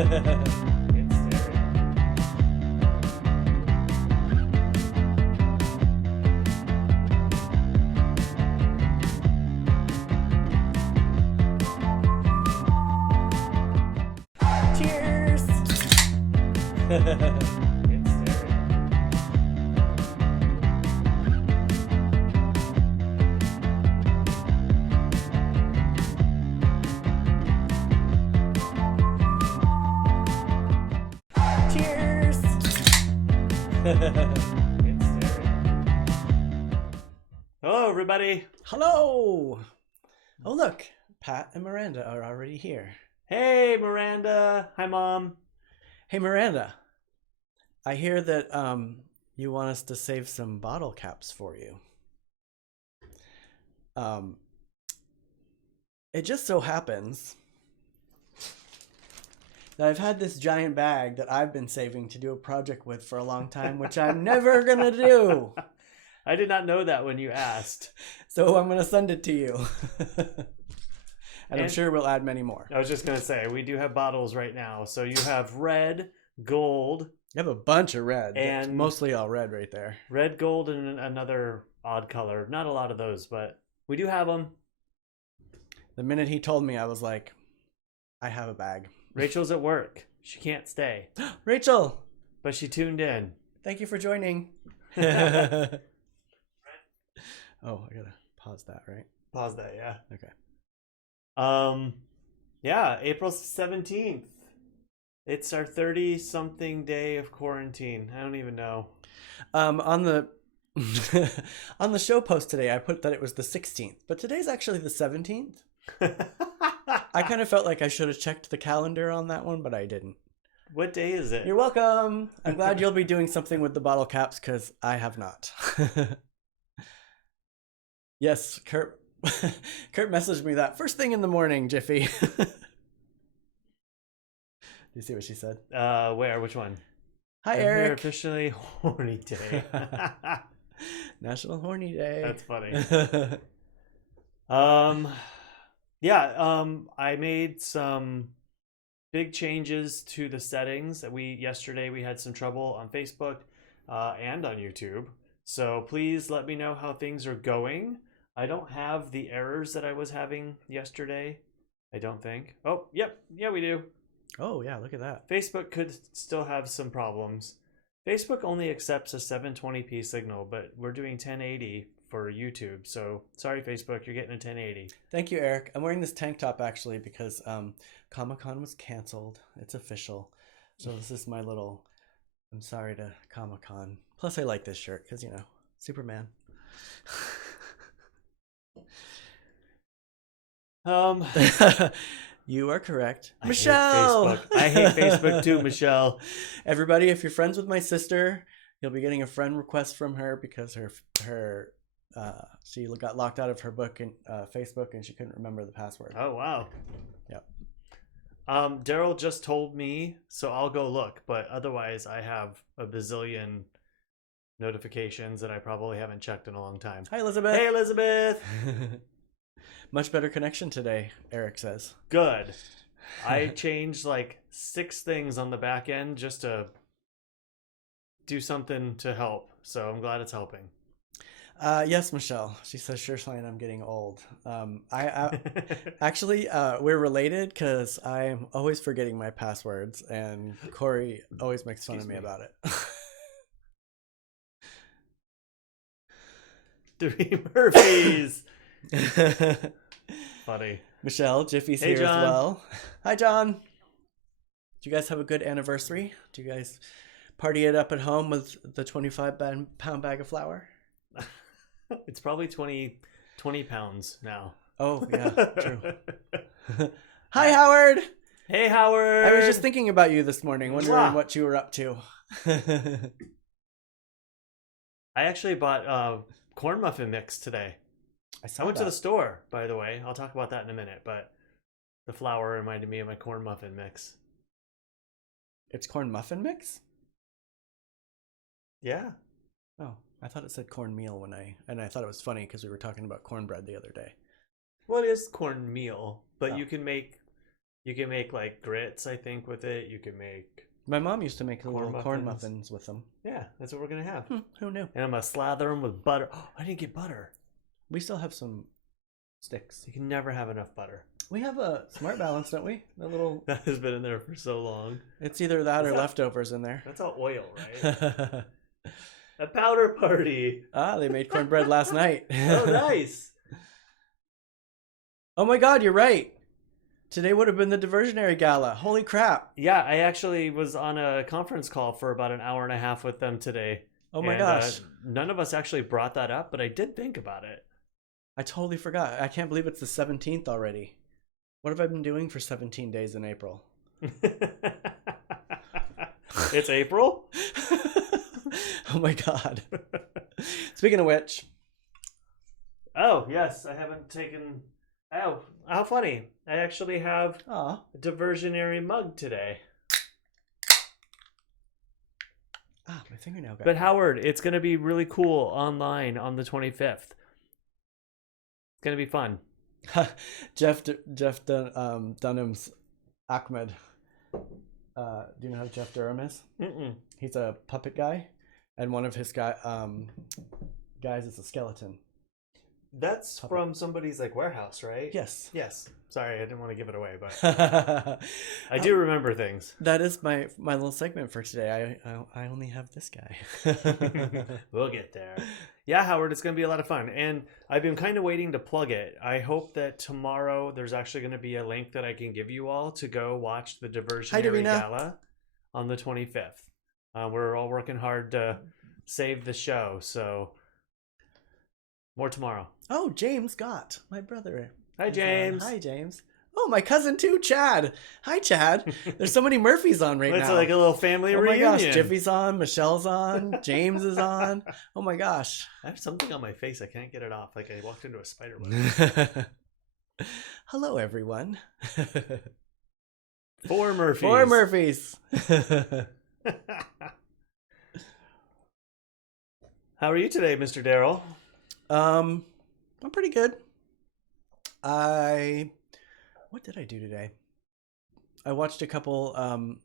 Cheers! Cheers! Hello, everybody. Hello! Oh, look. Pat and Miranda are already here. Hey, Miranda. Hi, Mom. Hey, Miranda. I hear that you want us to save some bottle caps for you. It just so happens that I've had this giant bag that I've been saving to do a project with for a long time, which I'm never going to do. I did not know that when you asked. So I'm going to send it to you. And I'm And- sure we'll add many more. I was just going to say, we do have bottles right now. So you have red, gold, You have a bunch of red. And- It's mostly all red right there. red, gold, and another odd color. Not a lot of those, but we do have them. The minute he told me, I was like, I have a bag. Rachel's at work. She can't stay, Rachel, but she tuned in. thank you for joining. Oh, I gotta pause that, right? Pause that, yeah. Okay. Yeah, April 17th. It's our 30-something day of quarantine. I don't even know. On the on the show post today, I put that it was the 16th, but today's actually the 17th. I kind of felt like I should have checked the calendar on that one, but I didn't. What day is it? You're welcome. I'm glad you'll be doing something with the bottle caps because I have not. Yes, Kurt. Kurt messaged me that first thing in the morning, Jiffy. Do you see what she said? Where? Which one? Hi, I'm here Eric. officially horny day. National Horny Day. That's funny. I made some big changes to the settings. Yesterday we had some trouble on Facebook and on YouTube. So please let me know how things are going. I don't have the errors that I was having yesterday. I don't think. Oh, yep. Yeah, we do. Oh, yeah, look at that. Facebook could still have some problems. Facebook only accepts a 720p signal, but we're doing 1080 for YouTube. So sorry, Facebook, you're getting a 1080. Thank you, Eric. I'm wearing this tank top actually because Comic-Con was canceled. It's official. So this is my little I'm sorry to Comic-Con. Plus I like this shirt because, you know, Superman. You are correct. Michelle! I hate Facebook too, Michelle. Everybody, if you're friends with my sister, you'll be getting a friend request from her because she got locked out of her book and Facebook and she couldn't remember the password. Oh, wow. Yep. Derrol just told me, so I'll go look, but otherwise I have a bazillion notifications that I probably haven't checked in a long time. Hi, Elizabeth. Hey, Elizabeth. Much better connection today, Eric says. Good. I changed like 6 things on the back end just to do something to help. So I'm glad it's helping. Yes, Michelle. She says, sure sign I'm getting old. Actually, we're related because I'm always forgetting my passwords and Cory always makes fun of me about it. 3 Murphys. Funny. Michelle, Jiffy's Hey, here John. as well. Hi, John. Do you guys have a good anniversary? Do you guys party it up at home with the 25-pound bag of flour? It's probably 20 pounds now. Oh, yeah, true. Hi, Howard. Hey, Howard. I was just thinking about you this morning, wondering Mwah. what you were up to. I actually bought corn muffin mix today. I went to the store, by the way. I'll talk about that in a minute, but the flour reminded me of my corn muffin mix. It's corn muffin mix? Yeah. Oh, I thought it said cornmeal and I thought it was funny because we were talking about cornbread the other day. Well, it is cornmeal, but Oh. you can make You can make like grits, I think, with it. You can make My mom used to make the little corn muffins. muffins with them. Yeah, that's what we're gonna have. Who knew? And I'm gonna slather them with butter. Oh, I didn't get butter. We still have some sticks. You can never have enough butter. We have a smart balance, don't we? The little. That has been in there for so long. It's either that or leftovers in there. That's all oil, right? A powder party. They made cornbread last night. Oh, nice. Oh my God, you're right. Today would have been the diversionary gala. Holy crap. Yeah, I actually was on a conference call for about an hour and a half with them today. Oh my gosh. None of us actually brought that up, but I did think about it. I totally forgot. I can't believe it's the 17th already. What have I been doing for 17 days in April? It's April? Oh my God. Speaking of which. Oh, yes. I haven't taken... Oh, how funny. I actually have a diversionary mug today. My fingernail got... But Howard, it's going to be really cool online on the 25th. It's going to be fun. Jeff Dunham's Ahmed. Do you know who Jeff Durham is? Mm-mm. He's a puppet guy, and one of his guys is a skeleton. That's puppet. From somebody's like warehouse, right? Yes. Sorry, I didn't want to give it away, but I do remember things. That is my little segment for today. I only have this guy. We'll get there. Yeah, Howard, it's going to be a lot of fun. And I've been kind of waiting to plug it. I hope that tomorrow there's actually going to be a link that I can give you all to go watch the Diversionary Gala on the 25th. We're all working hard to save the show, so more tomorrow. Oh, James Gott, my brother. Hi, James. Hi, James. Oh, my cousin too, Chad. Hi, Chad. There's so many Murphys on right now. It's like a little family reunion. Oh my gosh, Jiffy's on, Michelle's on, James is on. Oh my gosh. I have something on my face. I can't get it off. Like I walked into a spider web. Hello, everyone. 4 Murphys. 4 Murphys. How are you today, Mr. Derrol? I'm pretty good. What did I do today? I watched a couple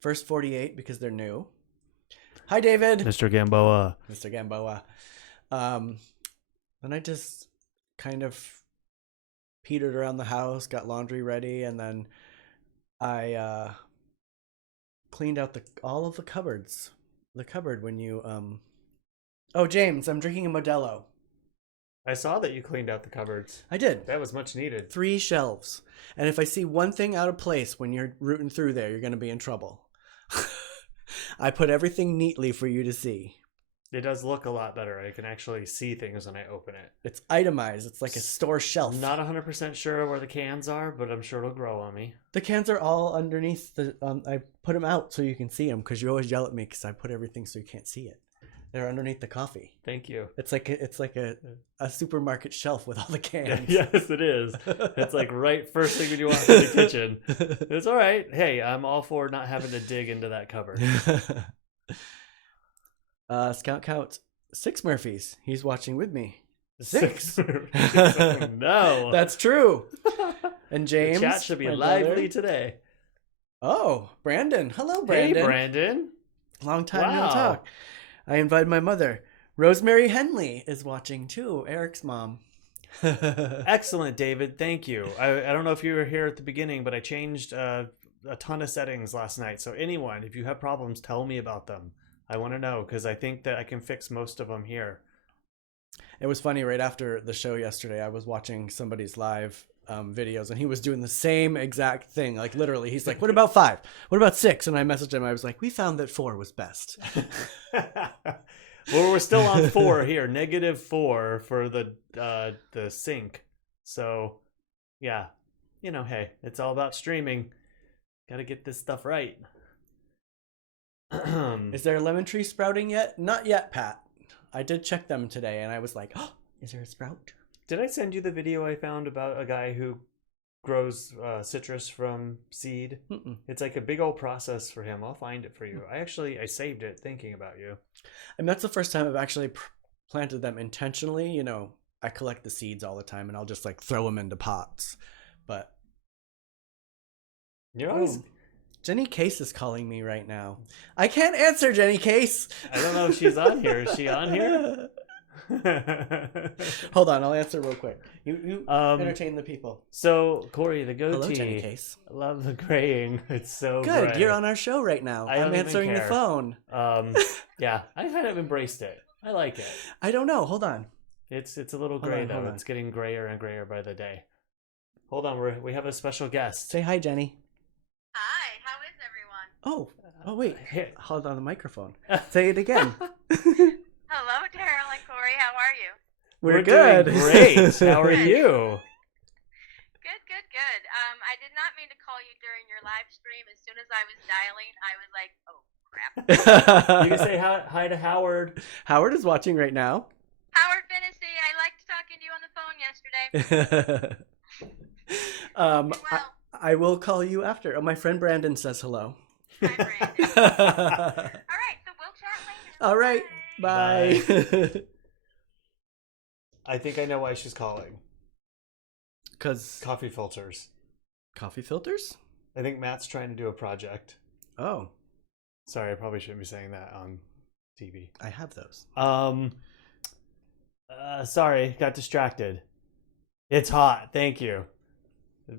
First 48 because they're new. Hi, David. Mr. Gamboa. Mr. Gamboa. Then I just kind of petered around the house, got laundry ready, and then I cleaned out all of the cupboards. The cupboard when you Oh, James, I'm drinking a Modelo. I saw that you cleaned out the cupboards. I did. That was much needed. 3 shelves. And if I see one thing out of place when you're rooting through there, you're going to be in trouble. I put everything neatly for you to see. It does look a lot better. I can actually see things when I open it. It's itemized. It's like a store shelf. Not 100% sure where the cans are, but I'm sure it'll grow on me. The cans are all underneath the... I put them out so you can see them because you always yell at me because I put everything so you can't see it. They're underneath the coffee. Thank you. It's like a supermarket shelf with all the cans. Yes, it is. It's like right first thing when you walk in the kitchen. It's all right. Hey, I'm all for not having to dig into that cupboard. Scout counts 6 Murphys. He's watching with me. 6 Murphys. No. That's true. And James. The chat should be lively today. Oh, Brandon. Hello, Brandon. Hey, Brandon. Long time no talk. I invited my mother. Rosemary Henley is watching too, Eric's mom. Excellent, David. Thank you. I don't know if you were here at the beginning, but I changed a ton of settings last night. So anyone, if you have problems, tell me about them. I want to know because I think that I can fix most of them here. It was funny. Right after the show yesterday, I was watching somebody's live videos and he was doing the same exact thing. Like literally, he's like, what about 5? What about 6? And I messaged him. I was like, we found that 4 was best. Well, we're still on 4 here. -4 for the sync. So yeah, hey, it's all about streaming. Got to get this stuff right. Is there a lemon tree sprouting yet? Not yet, Pat. I did check them today and I was like, oh, is there a sprout? Did I send you the video I found about a guy who grows citrus from seed? Mm-mm. It's like a big old process for him. I'll find it for you. I saved it thinking about you. And that's the first time I've actually planted them intentionally. I collect the seeds all the time and I'll just like throw them into pots. But You're always. Oh, Jenny Case is calling me right now. I can't answer, Jenny Case. I don't know if she's on here. Is she on here? Hold on, I'll answer real quick. You entertain the people. So, Cory, the goatee. Hello, Jenny Case. I love the graying. It's so Good. gray. You're on our show right now. I'm answering the phone. Yeah, I kind of embraced it. I like it. I don't know. Hold on. It's a little gray though. It's getting grayer and grayer by the day. Hold on, we have a special guest. Say hi, Jenny. Hi, how is everyone? Oh wait. Hold on the microphone. Say it again. Hello, Derrol and Cory. How are you? We're good. Doing great. How are you? Good. I did not mean to call you during your live stream. As soon as I was dialing, I was like, oh, crap. You can say hi to Howard. Howard is watching right now. Howard Finnessy, I liked talking to you on the phone yesterday. I will call you after. Oh, my friend Brandon says hello. Hi, Brandon. All right, so we'll chat later. All right. Bye. I think I know why she's calling. Because coffee filters. Coffee filters? I think Matt's trying to do a project. Oh. Sorry, I probably shouldn't be saying that on TV. I have those. Sorry, got distracted. It's hot. Thank you.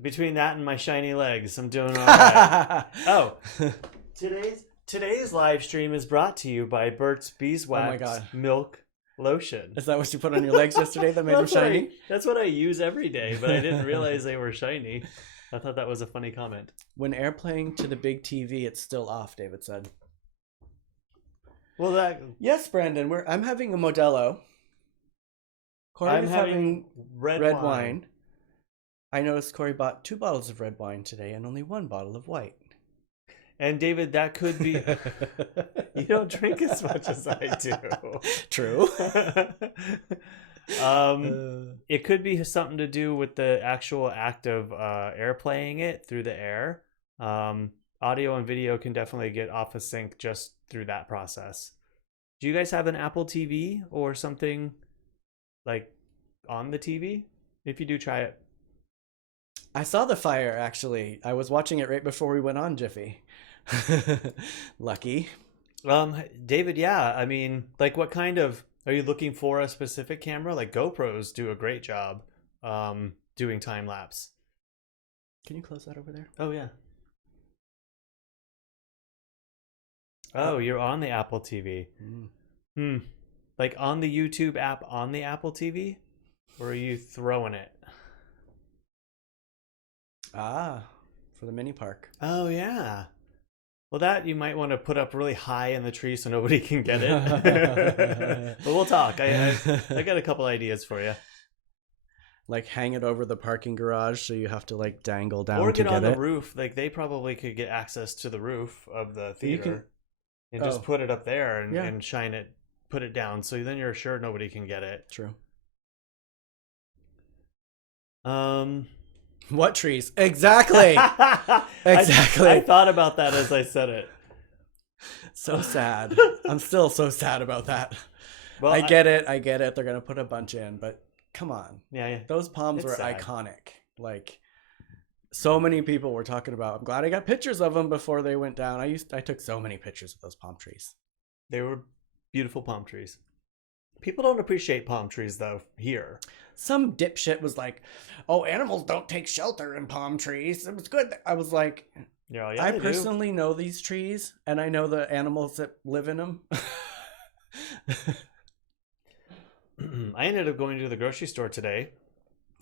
Between that and my shiny legs, I'm doing all right. Oh, today's live stream is brought to you by Burt's Beeswax Milk Lotion. Is that what you put on your legs yesterday that made them shiny? That's what I use every day, but I didn't realize they were shiny. I thought that was a funny comment. When airplaying to the big TV, it's still off, David said. Well, yes, Brandon. I'm having a Modelo. Cory is having red wine. I noticed Cory bought 2 bottles of red wine today and only 1 bottle of white. And David, that could be... You don't drink as much as I do. True. It could be something to do with the actual act of airplaying it through the air. Audio and video can definitely get off of sync just through that process. Do you guys have an Apple TV or something like on the TV? If you do, try it. I saw the fire, actually. I was watching it right before we went on Jiffy. Lucky. David, yeah. I mean, like, what kind of... Are you looking for a specific camera? Like, GoPros do a great job doing time-lapse. Can you close that over there? Oh, yeah. Oh, you're on the Apple TV. Like, on the YouTube app on the Apple TV? Or are you throwing it? Ah, for the mini park. Oh, yeah. Well, that you might want to put up really high in the tree so nobody can get it. But we'll talk. I got a couple ideas for you. Like hang it over the parking garage so you have to like dangle down or to get get on it. the roof. Like they probably could get access to the roof of the theater and just put it up there and shine it, put it down. So then you're sure nobody can get it. True. What trees? Exactly. Exactly. I thought about that as I said it. So sad. I'm still so sad about that. Well, I get it. They're going to put a bunch in, but come on. Yeah. Those palms were sad. iconic. Like so many people were talking about. I'm glad I got pictures of them before they went down. I took so many pictures of those palm trees. They were beautiful palm trees. People don't appreciate palm trees though here. Some dipshit was like, "Oh, animals don't take shelter in palm trees." It was good. I was like, yeah, I personally know these trees, and I know the animals that live in them. I ended up going to the grocery store today.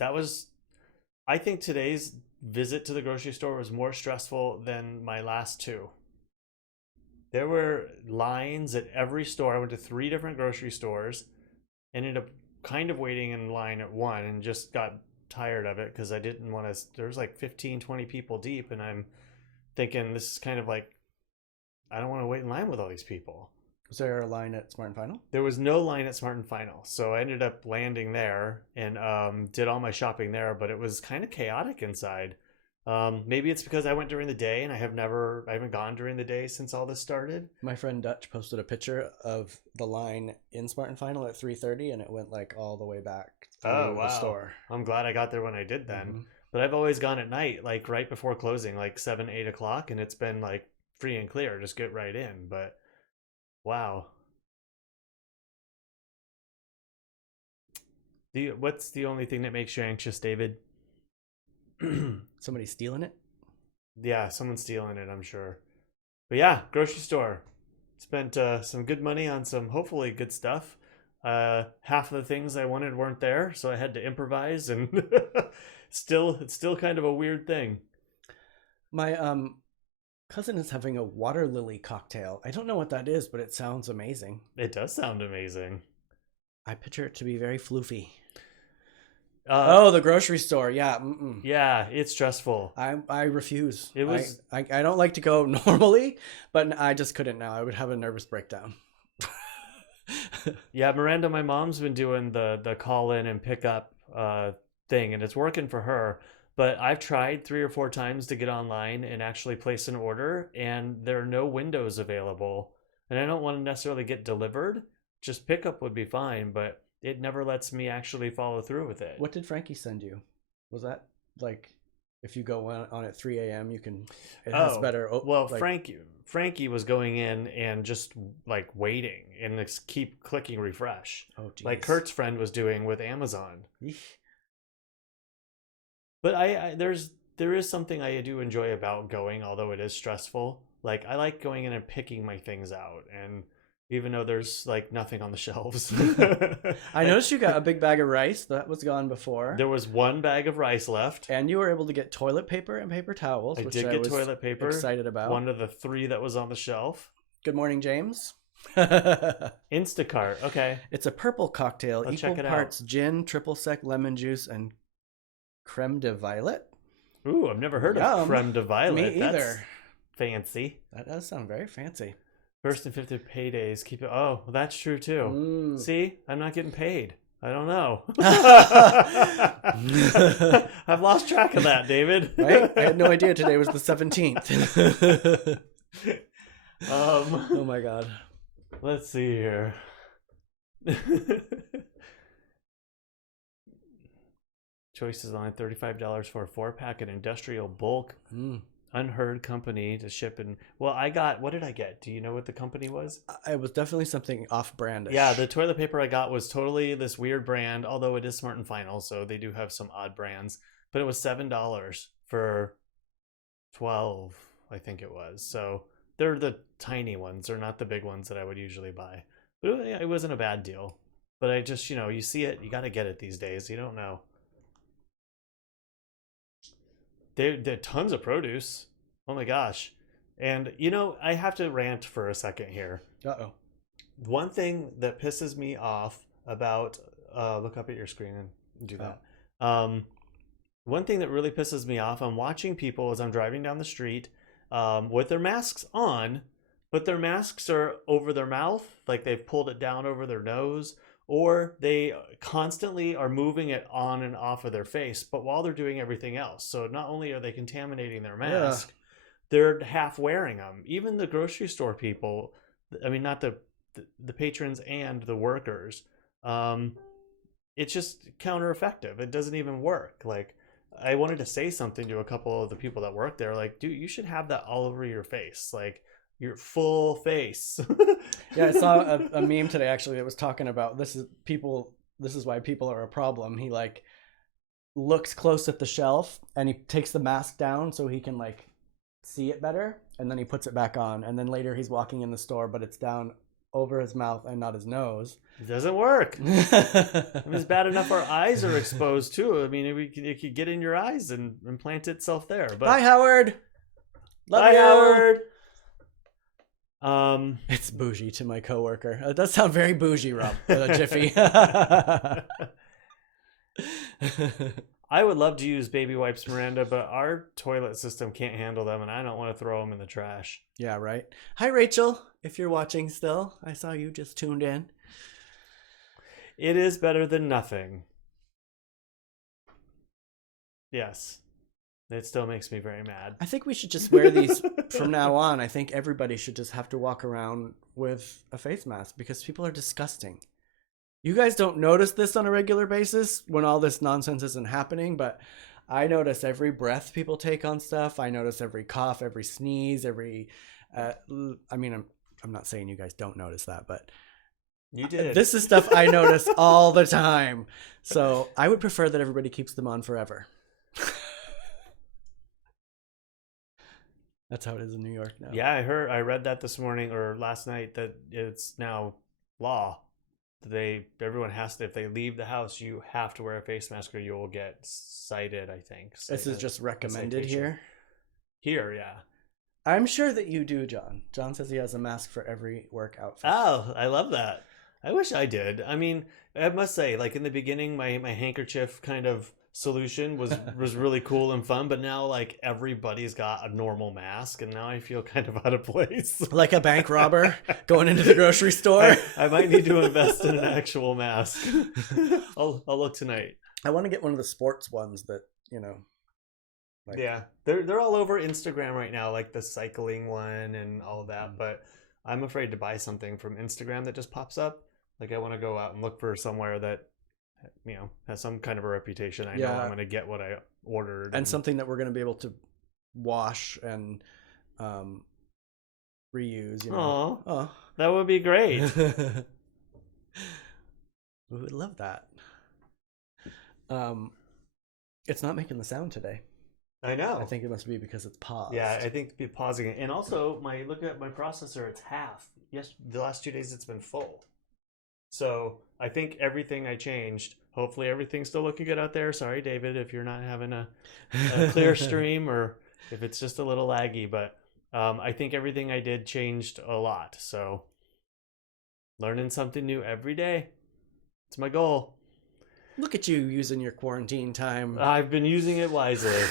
I think today's visit to the grocery store was more stressful than my last 2. There were lines at every store. I went to 3 different grocery stores. Ended up kind of waiting in line at one and just got tired of it because I didn't want to. There was like 15, 20 people deep, and I'm thinking this is kind of like, I don't want to wait in line with all these people. Was there a line at Smart and Final? There was no line at Smart and Final, so I ended up landing there and did all my shopping there, but it was kind of chaotic inside. Maybe it's because I went during the day and I haven't gone during the day since all this started. My friend Dutch posted a picture of the line in Smart and Final at 3:30, and it went like all the way back to the store. I'm glad I got there when I did then. But I've always gone at night, like right before closing, like 7, 8 o'clock, and it's been like free and clear. Just get right in. But wow. What's the only thing that makes you anxious, David? Somebody stealing it? Yeah, someone's stealing it, I'm sure. But yeah, grocery store. Spent some good money on some hopefully good stuff. Half of the things I wanted weren't there, so I had to improvise, and it's still kind of a weird thing. My cousin is having a water lily cocktail. I don't know what that is, but it sounds amazing. It does sound amazing. I picture it to be very floofy. The grocery store. Yeah. Yeah, it's stressful. I refuse. It was. I don't like to go normally, but I just couldn't now. I would have a nervous breakdown. Yeah, Miranda, my mom's been doing the call in and pick up thing, and it's working for her. But I've tried 3 or 4 times to get online and actually place an order, and there are no windows available. And I don't want to necessarily get delivered. Just pickup would be fine, but it never lets me actually follow through with it. What did Frankie send you? Was that like if you go on at 3 a.m. you can? It has better. Well, like, Frankie was going in and just like waiting and just keep clicking refresh. Oh, geez. Like Kurt's friend was doing with Amazon. Eesh. But there is something I do enjoy about going, although it is stressful. Like I like going in and picking my things out, and even though there's like nothing on the shelves. I noticed you got a big bag of rice that was gone before. There was 1 bag of rice left, and you were able to get toilet paper and paper towels. I did get toilet paper. Excited about one of the 3 that was on the shelf. Good morning, James. Instacart. Okay, it's a purple cocktail, Let's equal check it parts out. gin, triple sec lemon juice, and creme de violet. Ooh, I've never heard of creme de violet. Me either. That's fancy. That does sound very fancy. First and 5th paydays keep it. Oh, that's true too. See, I'm not getting paid. I don't know. I've lost track of that, David. Right? I had no idea today was the 17th. Oh my god. Let's see here. Choices on $35 for a 4-pack at industrial bulk. Unheard company to ship in. Well, I got, what did I get? Do you know what the company was? It was definitely something off-brandish. Yeah, the toilet paper I got was totally this weird brand, although it is Smart and Final, so they do have some odd brands. But it was $7 for 12, I think it was. So they're the tiny ones. They're not the big ones that I would usually buy. But it wasn't a bad deal. But I just, you see it, you got to get it these days. You don't know. There tons of produce. Oh my gosh. And, I have to rant for a second here. Uh-oh. One thing that pisses me off about, look up at your screen and do that. One thing that really pisses me off, I'm watching people as I'm driving down the street with their masks on, but their masks are over their mouth, like they've pulled it down over their nose, or they constantly are moving it on and off of their face, but while they're doing everything else. So not only are they contaminating their mask, they're half wearing them. Even the grocery store people, I mean, not the patrons and the workers, it's just counter-effective. It doesn't even work. Like, I wanted to say something to a couple of the people that work there, like, dude, you should have that all over your face. Like, your full face. Yeah, I saw a meme today actually that was talking about this is why people are a problem. He like looks close at the shelf and he takes the mask down so he can like see it better, and then he puts it back on, and then later he's walking in the store but it's down over his mouth and not his nose. It doesn't work. I mean, it's bad enough our eyes are exposed too. I mean, it could get in your eyes and implant itself there. But bye, Howard. Bye, Howard. It's bougie to my coworker. It does sound very bougie, Rob. Jiffy. I would love to use baby wipes, Miranda, but our toilet system can't handle them, and I don't want to throw them in the trash. Yeah, right. Hi, Rachel. If you're watching still, I saw you just tuned in. It is better than nothing. Yes. It still makes me very mad. I think we should just wear these from now on. I think everybody should just have to walk around with a face mask because people are disgusting. You guys don't notice this on a regular basis when all this nonsense isn't happening, but I notice every breath people take on stuff. I notice every cough, every sneeze, every. I mean, I'm not saying you guys don't notice that, but You did. this is stuff I notice all the time. So I would prefer that everybody keeps them on forever. That's how it is in New York now. Yeah, I read that this morning or last night that it's now law. Everyone has to, if they leave the house, you have to wear a face mask or you will get cited, I think. This is just recommended citation. here. Yeah. I'm sure that you do, John. John says he has a mask for every work outfit. Oh, I love that. I wish I did. I mean, I must say, like in the beginning, my handkerchief kind of solution was really cool and fun, but now like everybody's got a normal mask, and now I feel kind of out of place. Like a bank robber going into the grocery store. I might need to invest in an actual mask. I'll look tonight. I want to get one of the sports ones that, you know. Like, yeah, they're all over Instagram right now, like the cycling one and all of that. But I'm afraid to buy something from Instagram that just pops up. Like I want to go out and look for somewhere that, you know, has some kind of a reputation. I know I'm going to get what I ordered, and something that we're going to be able to wash and reuse. You know? Oh, that would be great. We would love that. It's not making the sound today. I know. I think it must be because it's paused. Yeah, I think be pausing it. And also, look at my processor, it's half. Yes, the last 2 days it's been full. So I think everything I changed, hopefully everything's still looking good out there. Sorry, David, if you're not having a clear stream or if it's just a little laggy. But I think everything I did changed a lot. So learning something new every day. It's my goal. Look at you using your quarantine time. I've been using it wisely.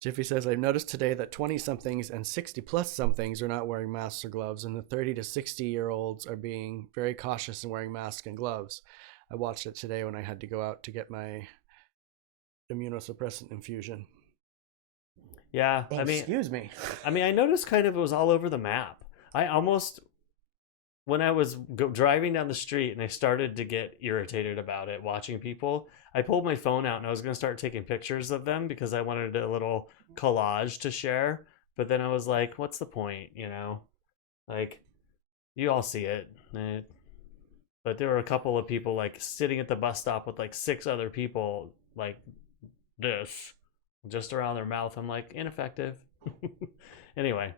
Jiffy says, I've noticed today that 20-somethings and 60-plus somethings are not wearing masks or gloves, and the 30 to 60-year-olds are being very cautious in wearing masks and gloves. I watched it today when I had to go out to get my immunosuppressant infusion. Yeah, Excuse me. I mean, I noticed kind of it was all over the map. I almost... When I was driving down the street and I started to get irritated about it, watching people, I pulled my phone out and I was going to start taking pictures of them because I wanted a little collage to share. But then I was like, what's the point? You know, like you all see it. But there were a couple of people like sitting at the bus stop with like 6 other people like this just around their mouth. I'm like, ineffective. Anyway.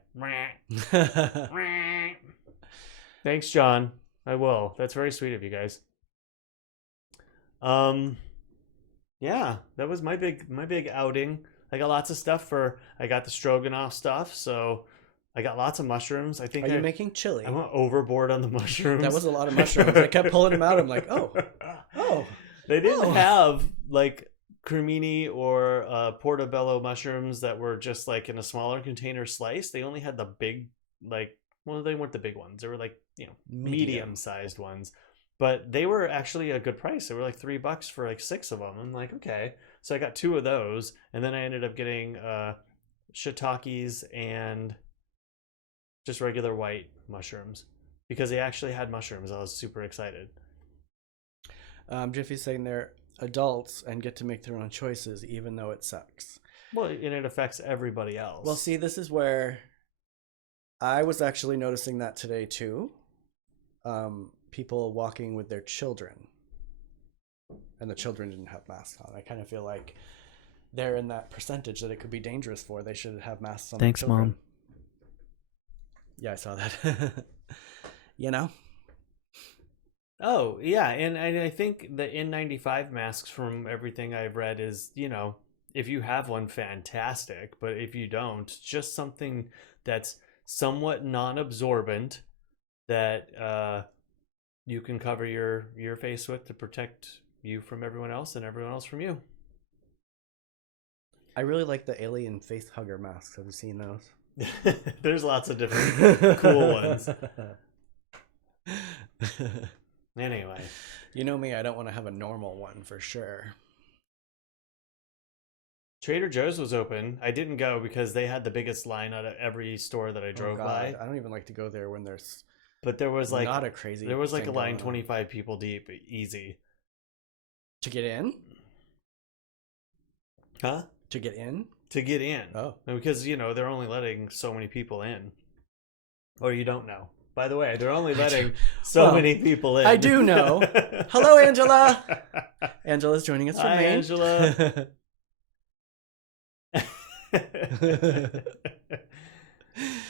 Thanks, John. I will. That's very sweet of you guys. Yeah, that was my big outing. I got lots of stuff I got the stroganoff stuff, so I got lots of mushrooms. I think Are you making chili? I went overboard on the mushrooms. That was a lot of mushrooms. I kept pulling them out. I'm like, oh. They didn't have like cremini or portobello mushrooms that were just like in a smaller container slice. They only had the big well, they weren't the big ones. They were like, you know, medium-sized ones. But they were actually a good price. They were like $3 for like 6 of them. I'm like, okay. So I got 2 of those. And then I ended up getting shiitakes and just regular white mushrooms. Because they actually had mushrooms. I was super excited. Jiffy's saying they're adults and get to make their own choices, even though it sucks. Well, and it affects everybody else. Well, see, this is where... I was actually noticing that today too. People walking with their children, and the children didn't have masks on. I kind of feel like they're in that percentage that it could be dangerous for. They should have masks on. Thanks, their children. Mom. Yeah, I saw that. You know. Oh yeah, and I think the N95 masks, from everything I've read, is, you know, if you have one, fantastic. But if you don't, just something that's somewhat non-absorbent that you can cover your face with to protect you from everyone else and everyone else from you. I really like the alien face hugger masks. Have you seen those? There's lots of different cool ones. Anyway, you know me, I don't want to have a normal one for sure. Trader Joe's was open. I didn't go because they had the biggest line out of every store that I drove by. I don't even like to go there when there's... But there was like... Not a crazy... There was like a line 25 people deep, easy. To get in? Huh? To get in? To get in. Oh. Because, they're only letting so many people in. Or you don't know. By the way, they're only letting so many people in. I do know. Hello, Angela. Angela's joining us from Hi, Maine. Angela.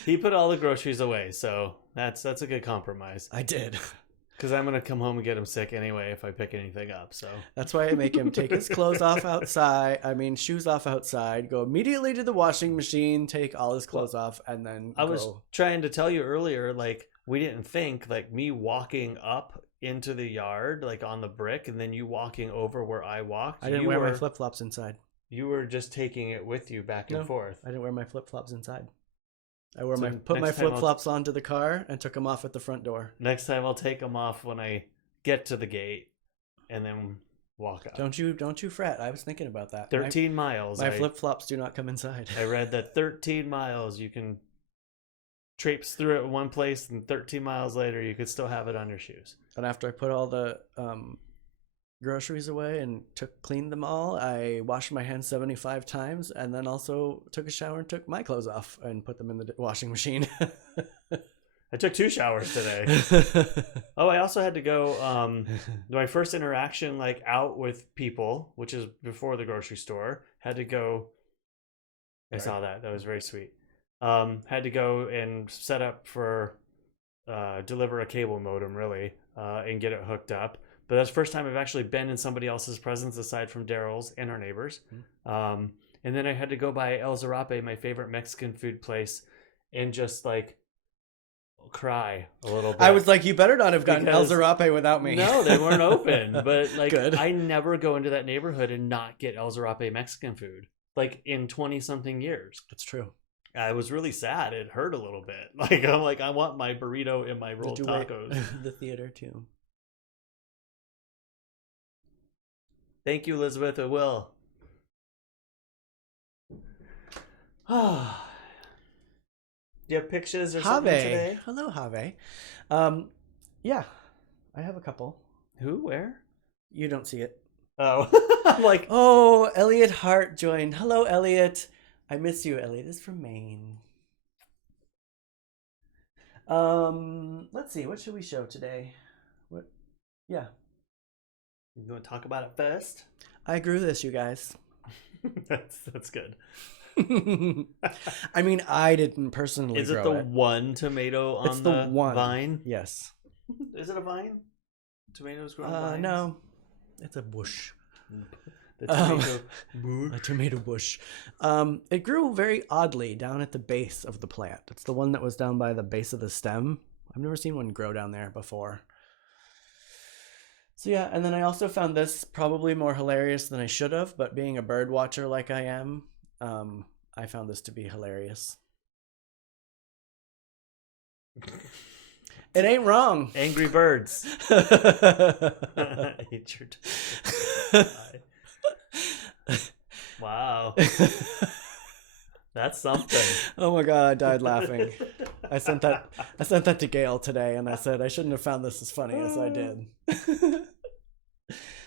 He put all the groceries away, so that's a good compromise. I did. Because I'm gonna come home and get him sick anyway if I pick anything up. So that's why I make him take his clothes off outside. Shoes off outside. Go immediately to the washing machine. Take all his clothes off, and then I was trying to tell you earlier, like we didn't think like me walking up into the yard, like on the brick, and then you walking over where I walked. I didn't wear my flip flops inside. You were just taking it with you back and forth. I didn't wear my flip flops inside. I put my flip flops onto the car and took them off at the front door. Next time I'll take them off when I get to the gate, and then walk up. Don't you fret. I was thinking about that. 13 miles. My flip flops do not come inside. I read that 13 miles you can traipse through it in one place, and 13 miles later you could still have it on your shoes. And after I put all the groceries away and cleaned them all, I washed my hands 75 times and then also took a shower and took my clothes off and put them in the washing machine. I took 2 showers today. Oh, I also had to go my first interaction like out with people, which is before the grocery store, had to go. I saw that was very sweet. Had to go and set up for deliver a cable modem really and get it hooked up. But that's the first time I've actually been in somebody else's presence aside from Derrol's and our neighbors. And then I had to go by El Zarape, my favorite Mexican food place, and just like cry a little bit. I was like, you better not have gotten El Zarape without me. No, they weren't open. But like, Good. I never go into that neighborhood and not get El Zarape Mexican food. Like in 20-something years. That's true. I was really sad. It hurt a little bit. Like I'm like, I want my burrito and my rolled tacos. The theater too. Thank you, Elizabeth. I will. Do you have pictures or something today? Hello, Have. Yeah, I have a couple. Who? Where? You don't see it. Oh, I'm like, oh, Elliot Hart joined. Hello, Elliot. I miss you, Elliot. This is from Maine. Let's see. What should we show today? What? Yeah. You want to talk about it first? I grew this, you guys. That's good. I mean, I didn't personally. Is it the one tomato on the one vine? Yes. Is it a vine? Tomatoes grow on vines? No, it's a bush. The tomato bush. A tomato bush. It grew very oddly down at the base of the plant. It's the one that was down by the base of the stem. I've never seen one grow down there before. So yeah, and then I also found this probably more hilarious than I should have, but being a bird watcher like I am, I found this to be hilarious. It ain't wrong. Angry birds. Wow. That's something. Oh my god, I died laughing. I sent that to Gail today, and I said I shouldn't have found this as funny as I did.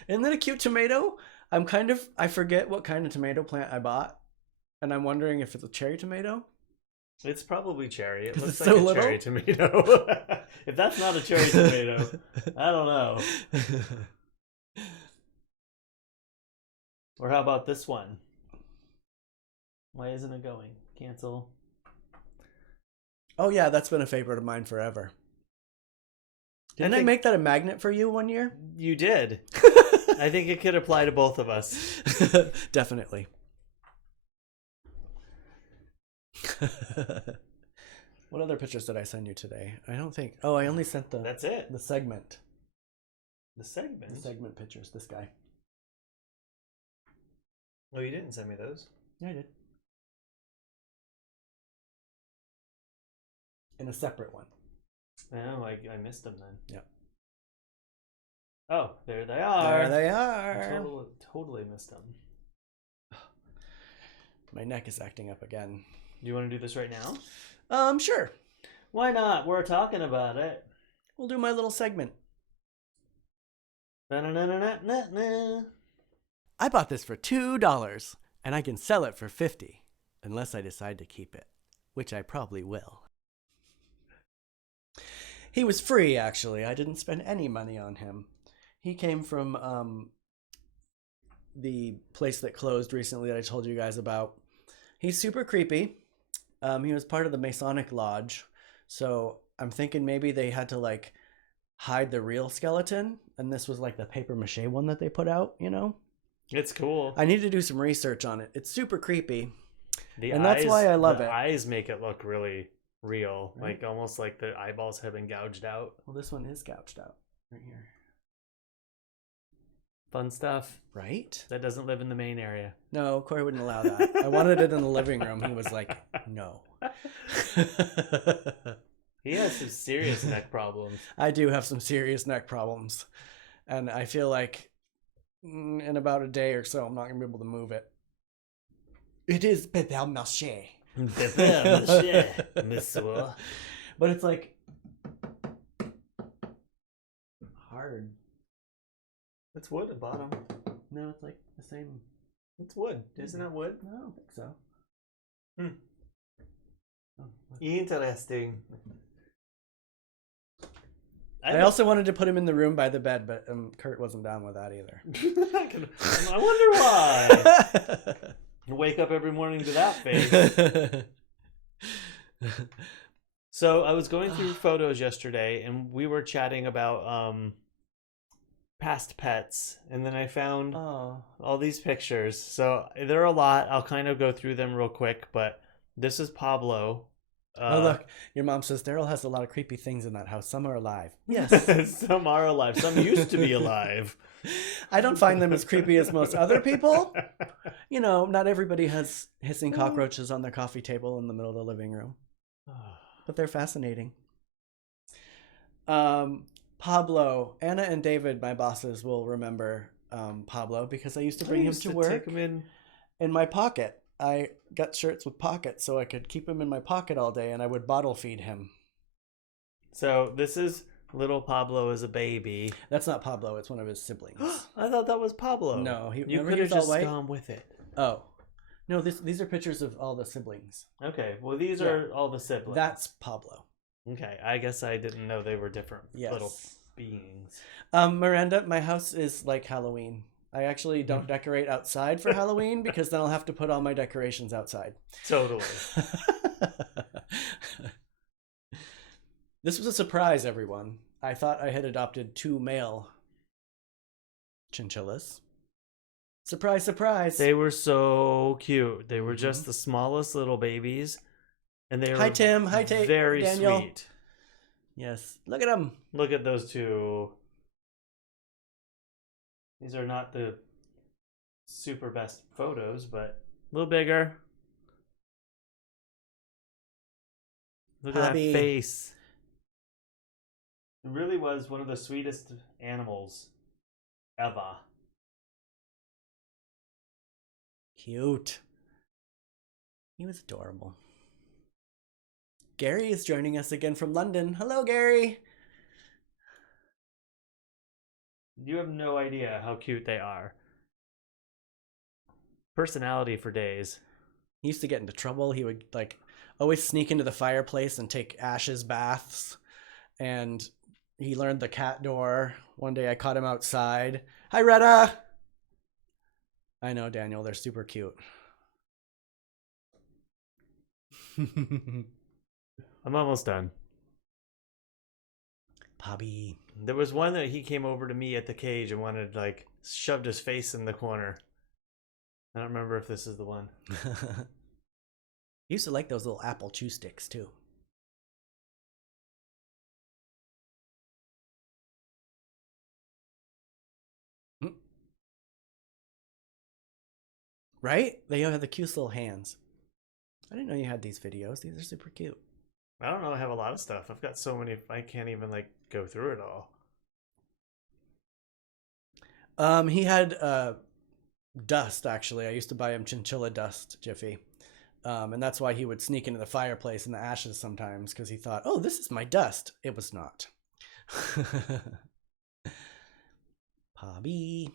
Isn't that a cute tomato? I forget what kind of tomato plant I bought, and I'm wondering if it's a cherry tomato. It's probably cherry. It looks like a cherry tomato. If that's not a cherry tomato, I don't know. Or how about this one? Why isn't it going? Cancel. Oh yeah, that's been a favorite of mine forever. Didn't I make that a magnet for you one year? You did. I think it could apply to both of us. Definitely. What other pictures did I send you today? I don't think. Oh, I only sent the. That's it. The segment. The segment. The segment pictures. This guy. Oh, you didn't send me those. Yeah, I did. In a separate one. Oh, I missed them then. Yep. Oh, there they are. There they are. Totally missed them. My neck is acting up again. Do you want to do this right now? Sure. Why not? We're talking about it. We'll do my little segment. Na-na-na-na-na-na. I bought this for $2 and I can sell it for $50 unless I decide to keep it, which I probably will. He was free, actually. I didn't spend any money on him. He came from the place that closed recently that I told you guys about. He's super creepy. He was part of the Masonic Lodge, so I'm thinking maybe they had to like hide the real skeleton, and this was like the paper mache one that they put out, you know? It's cool. I need to do some research on it. It's super creepy. And that's why I love it. The eyes make it look really real, Right? like almost like the eyeballs have been gouged out. Well, this one is gouged out right here. Fun stuff. Right? That doesn't live in the main area. No, Cory wouldn't allow that. I wanted it in the living room. He was like, no. He has some serious neck problems. I do have some serious neck problems. And I feel like in about a day or so, I'm not going to be able to move it. It is papier mâché. Papier mâché, monsieur. But it's like hard. It's wood at the bottom. No, it's like the same. It's wood. Isn't that wood? No, I don't think so. Interesting. I also wanted to put him in the room by the bed, but Kurt wasn't down with that either. I wonder why. You wake up every morning to that face. So I was going through photos yesterday, and we were chatting about past pets, and then I found all these pictures. So there are a lot. I'll kind of go through them real quick, but this is Pablo. Oh, look, your mom says Derrol has a lot of creepy things in that house. Some are alive. Yes. Some are alive. Some used to be alive. I don't find them as creepy as most other people. You know, not everybody has hissing cockroaches on their coffee table in the middle of the living room. But they're fascinating. Pablo, Anna and David, my bosses, will remember Pablo because I used to bring him to work take him in my pocket. I got shirts with pockets so I could keep him in my pocket all day, and I would bottle feed him. So this is little Pablo as a baby. That's not Pablo. It's one of his siblings. I thought that was Pablo. No, you could have just gone with it. Oh. No, these are pictures of all the siblings. Okay, well, these are all the siblings. That's Pablo. Okay, I guess I didn't know they were different little beings. Miranda, my house is like Halloween. I actually don't decorate outside for Halloween because then I'll have to put all my decorations outside. Totally. This was a surprise, everyone. I thought I had adopted 2 male chinchillas. Surprise, surprise. They were so cute. They were just the smallest little babies. And they were Hi, Tim. Hi, Tate. Very Daniel. sweet. Yes. Look at them. Look at those two. These are not the super best photos, but a little bigger. Look at that face. It really was one of the sweetest animals ever. Cute. He was adorable. Gary is joining us again from London. Hello, Gary. You have no idea how cute they are. Personality for days. He used to get into trouble. He would like always sneak into the fireplace and take Ash's baths. And he learned the cat door. One day I caught him outside. Hi, Retta. I know, Daniel. They're super cute. I'm almost done. Pobby. There was one that he came over to me at the cage and wanted, like, shoved his face in the corner. I don't remember if this is the one. He used to like those little apple chew sticks, too. Right? They all have the cutest little hands. I didn't know you had these videos. These are super cute. I don't know. I have a lot of stuff. I've got so many. I can't even like go through it all. He had dust, actually. I used to buy him chinchilla dust, Jiffy. And that's why he would sneak into the fireplace in the ashes sometimes, because he thought, oh, this is my dust. It was not. Pobby.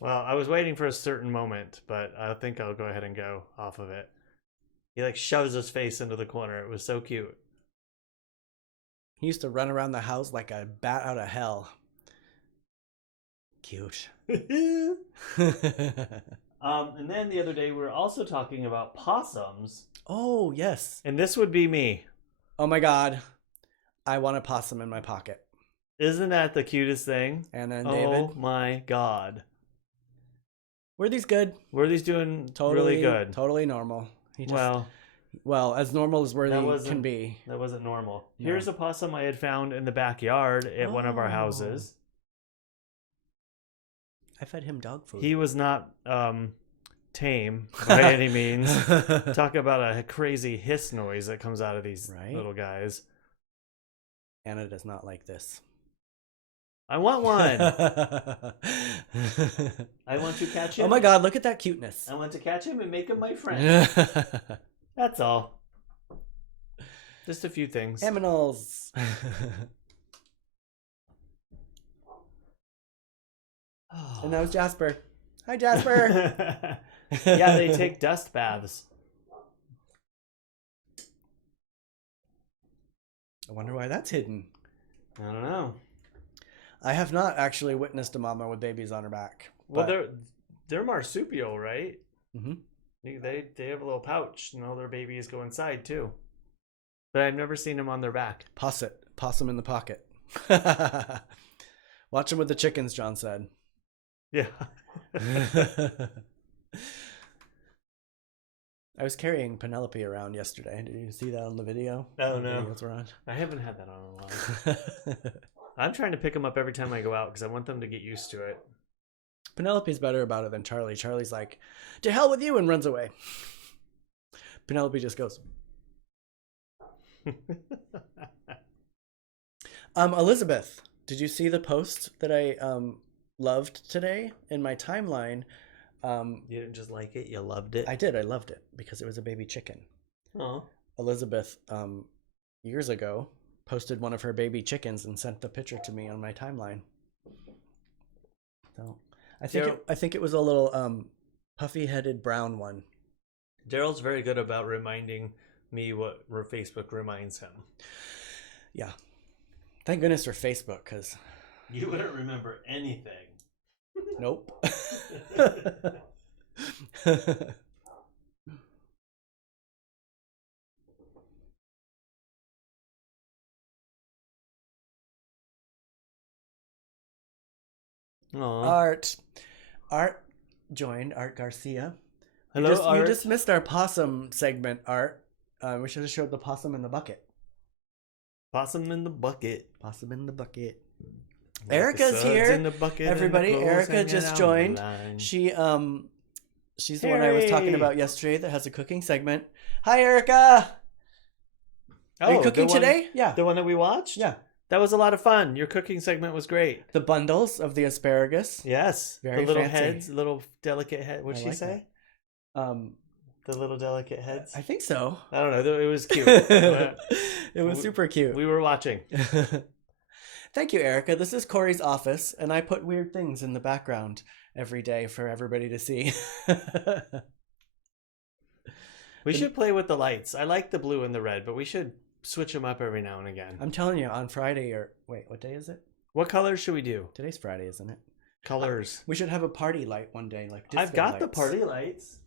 Well, I was waiting for a certain moment, but I think I'll go ahead and go off of it. He like shoves his face into the corner. It was so cute. He used to run around the house like a bat out of hell. Cute. And then the other day we were also talking about possums. Oh, yes. And this would be me. Oh my God. I want a possum in my pocket. Isn't that the cutest thing? And then David. Oh my God. Were these good? Were these doing Totally really good? Totally normal. He just, Well, as normal as that Worthy can be. that wasn't normal. No. Here's a possum I had found in the backyard at one of our Oh. houses. I fed him dog food. He was not tame by any means. Talk about a crazy hiss noise that comes out of these Right? little guys. Anna does not like this. I want one. I want to catch him. Oh my God, look at that cuteness. I want to catch him and make him my friend. That's all. Just a few things. Aminals. And that was Jasper. Hi, Jasper. Yeah, they take dust baths. I wonder why that's hidden. I don't know. I have not actually witnessed a mama with babies on her back. Well, they're marsupial, right? Mm-hmm. They have a little pouch, and all their babies go inside too. But I've never seen them on their back. Possum in the pocket. Watch them with the chickens, John said. Yeah. I was carrying Penelope around yesterday. Did you see that on the video? Oh, no. What's around? I haven't had that on in a while. I'm trying to pick them up every time I go out because I want them to get used to it. Penelope's better about it than Charlie. Charlie's like, to hell with you, and runs away. Penelope just goes. Elizabeth, did you see the post that I loved today in my timeline? You didn't just like it, you loved it. I did. I loved it because it was a baby chicken. Oh. Elizabeth, years ago, posted one of her baby chickens and sent the picture to me on my timeline. So I think it was a little puffy-headed brown one. Derrol's very good about reminding me what Facebook reminds him. Yeah. Thank goodness for Facebook, because You wouldn't remember anything. nope. Aww. Art joined. Art Garcia. Hello, Art. You just missed our possum segment, Art. We should have showed the possum in the bucket. Possum in the bucket. Possum in the bucket. Like Erica's the here. suds in the bucket Everybody, and the clothes Erica hanging just out the joined. line. She's the one I was talking Harry. about yesterday that has a cooking segment. Hi, Erica. Are you cooking the one- today? Yeah. The one that we watched? Yeah. That was a lot of fun. Your cooking segment was great. The bundles of the asparagus. Yes. Very the little fancy. heads, little delicate head. What'd I she like say? that. The little delicate heads? I think so. I don't know. It was cute. It was super cute. We were watching. Thank you, Erica. This is Cory's office, and I put weird things in the background every day for everybody to see. We should play with the lights. I like the blue and the red, but we should switch them up every now and again. I'm telling you, on Friday wait, what day is it? What colors should we do? Today's Friday, isn't it? Colors. We should have a party light one day, like disco I've got the lights. party lights.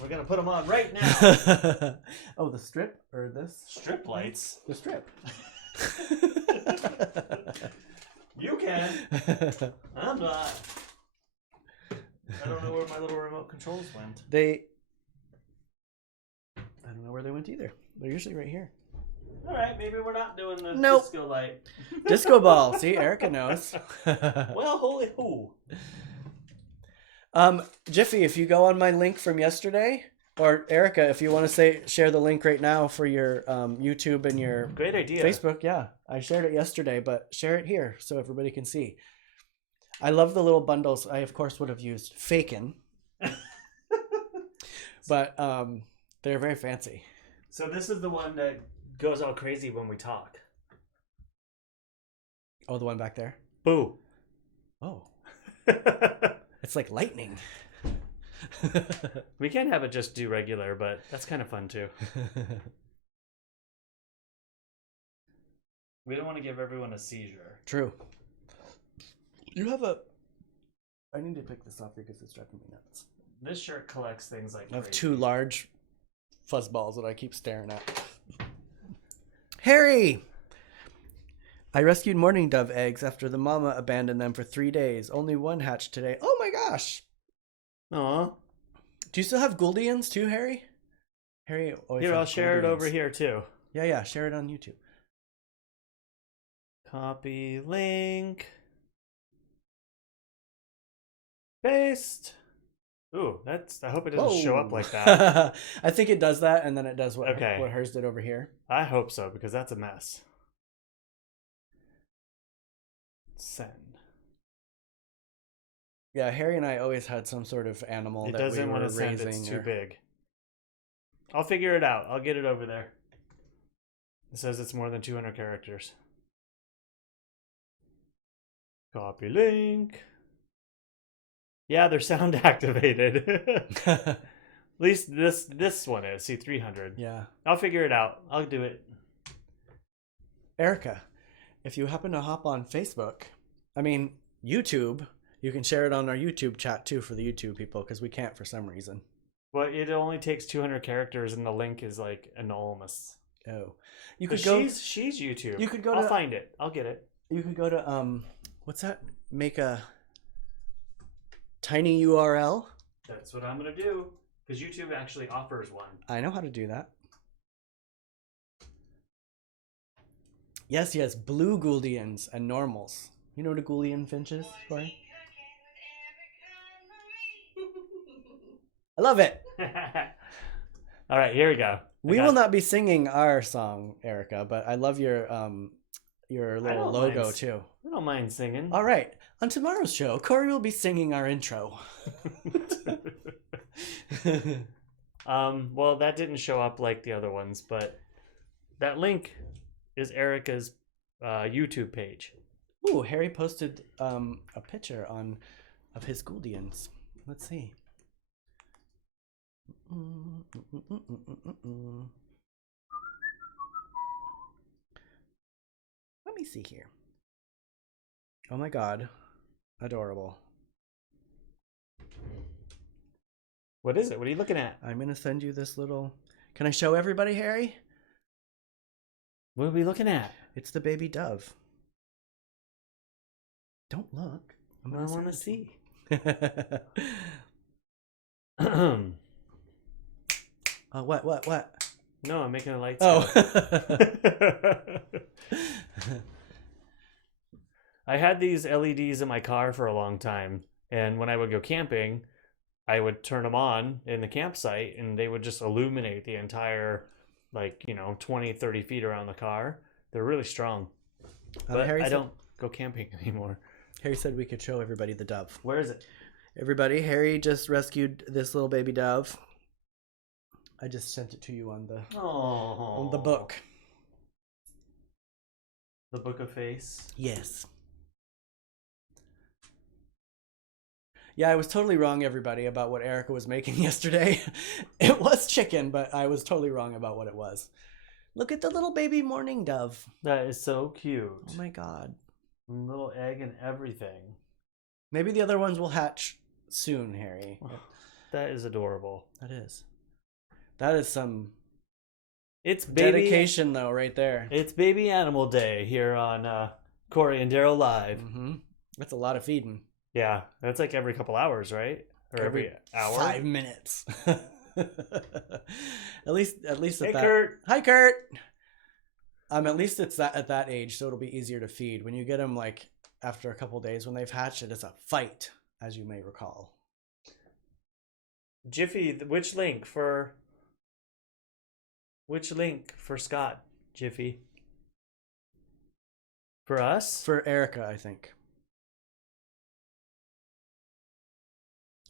We're going to put them on right now. Oh, the strip or this? Strip lights. The strip. You can. I'm not. I don't know where my little remote controls went. I don't know where they went either. They're usually right here. All right, maybe we're not doing the Nope. disco light. Disco ball. See, Erica knows. Well, holy hoo. Jiffy, if you go on my link from yesterday, or Erica, if you want to share the link right now for your YouTube and your Great idea. Facebook, yeah. I shared it yesterday, but share it here so everybody can see. I love the little bundles. I, of course, would have used Fakin. But they're very fancy. So this is the one that goes all crazy when we talk. Oh, the one back there? Boo. Oh. It's like lightning. We can have it just do regular, but that's kind of fun too. We don't want to give everyone a seizure. True. You have a... I need to pick this off because it's driving me nuts. This shirt collects things like I have crazy. 2 large fuzzballs that I keep staring at. Harry! I rescued mourning dove eggs after the mama abandoned them for 3 days. Only one hatched today. Oh my gosh! Aw. Do you still have Gouldians too, Harry? Harry always Here, had I'll share it over Gouldians. here too. Yeah, share it on YouTube. Copy link. Paste. Ooh, that's. I hope it doesn't show up like that. I think it does that, and then it does what Okay. what hers did over here. I hope so, because that's a mess. Send. Yeah, Harry and I always had some sort of animal It that doesn't we want were to send. raising. It's too or- big. I'll figure it out. I'll get it over there. It says it's more than 200 characters. Copy link. Yeah, they're sound activated. At least this one is. See, 300. Yeah. I'll figure it out. I'll do it. Erica, if you happen to hop on Facebook, I mean, YouTube, you can share it on our YouTube chat too for the YouTube people because we can't for some reason. Well, it only takes 200 characters and the link is like anonymous. Oh. You But could go she's YouTube. You could go I'll to- find it. I'll get it. you could go to what's that? Make a tiny URL. That's what I'm gonna do. Because YouTube actually offers one. I know how to do that. Yes, blue Gouldians and normals. You know what a Gouldian finch is, Cory? I love it. All right, here we go. We will not be singing our song, Erica, but I love your little don't logo mind. too. I don't mind singing. All right, on tomorrow's show, Cory will be singing our intro. Well, that didn't show up like the other ones, but that link is Erica's YouTube page. Ooh, Harry posted a picture of his Gouldians. Let's see. Let me see here. Oh my god. Adorable. What is it? What are you looking at? I'm going to send you this little... Can I show everybody, Harry? What are we looking at? It's the baby dove. Don't look. I'm I gonna want to send see. it. Oh, what? No, I'm making a light. Oh. I had these LEDs in my car for a long time, and when I would go camping, I would turn them on in the campsite, and they would just illuminate the entire, 20, 30 feet around the car. They're really strong. But Harry I said- don't go camping anymore. Harry said we could show everybody the dove. Where is it? Everybody, Harry just rescued this little baby dove. I just sent it to you on the book. The Book of Face. Yes. Yeah, I was totally wrong, everybody, about what Erica was making yesterday. It was chicken, but I was totally wrong about what it was. Look at the little baby mourning dove. That is so cute. Oh my god. Little egg and everything. Maybe the other ones will hatch soon, Harry. That is adorable. That is. That is some It's baby dedication, though, right there. It's Baby Animal Day here on Cory and Derrol Live. Mm-hmm. That's a lot of feeding. Yeah, that's like every couple hours, right? Or every hour. 5 minutes. at least at Hey, that. Kurt. Hi, Kurt. At least it's that at that age, so it'll be easier to feed. When you get them like after a couple days when they've hatched, it is a fight, as you may recall. Jiffy, which link for Scott? Jiffy. For us? For Erica, I think.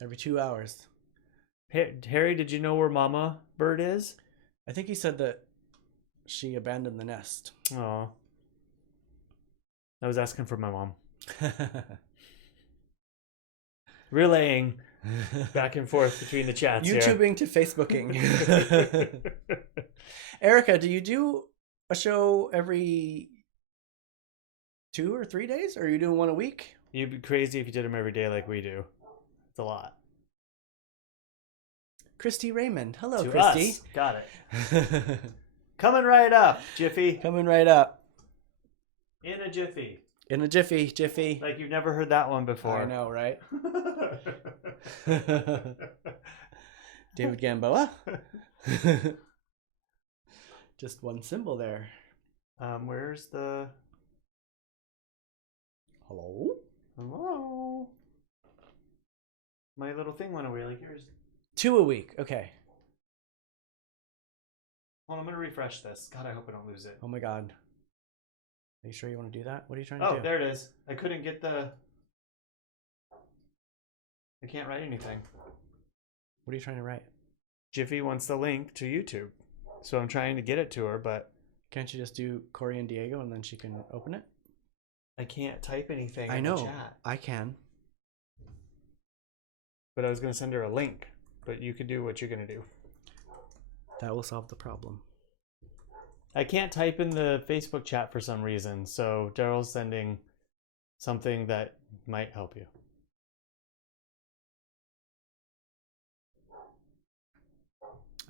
Every 2 hours. Harry, did you know where Mama Bird is? I think he said that she abandoned the nest. Oh. I was asking for my mom. relaying back and forth between the chats YouTubing to Facebooking. Erica, do you do a show every 2 or 3 days, or are you doing one a week? You'd be crazy if you did them every day like we do. It's a lot. Christy Raymond. Hello, To Christy. us. Got it. Coming right up, Jiffy. Coming right up. In a jiffy. In a jiffy. Like you've never heard that one before. I know, right? David Gamboa. Just one symbol there. Where's the... Hello? Hello? My little thing went away. Like yours. 2 a week. Okay. Hold on, I'm going to refresh this. God, I hope I don't lose it. Oh my God. Are you sure you want to do that? What are you trying to do? Oh, there it is. I couldn't get the... I can't write anything. What are you trying to write? Jiffy wants the link to YouTube. So I'm trying to get it to her, but... Can't you just do Cory and Diego and then she can open it? I can't type anything I know. in the chat. I can. But I was going to send her a link. But you could do what you're going to do. That will solve the problem. I can't type in the Facebook chat for some reason. So Derrol's sending something that might help you.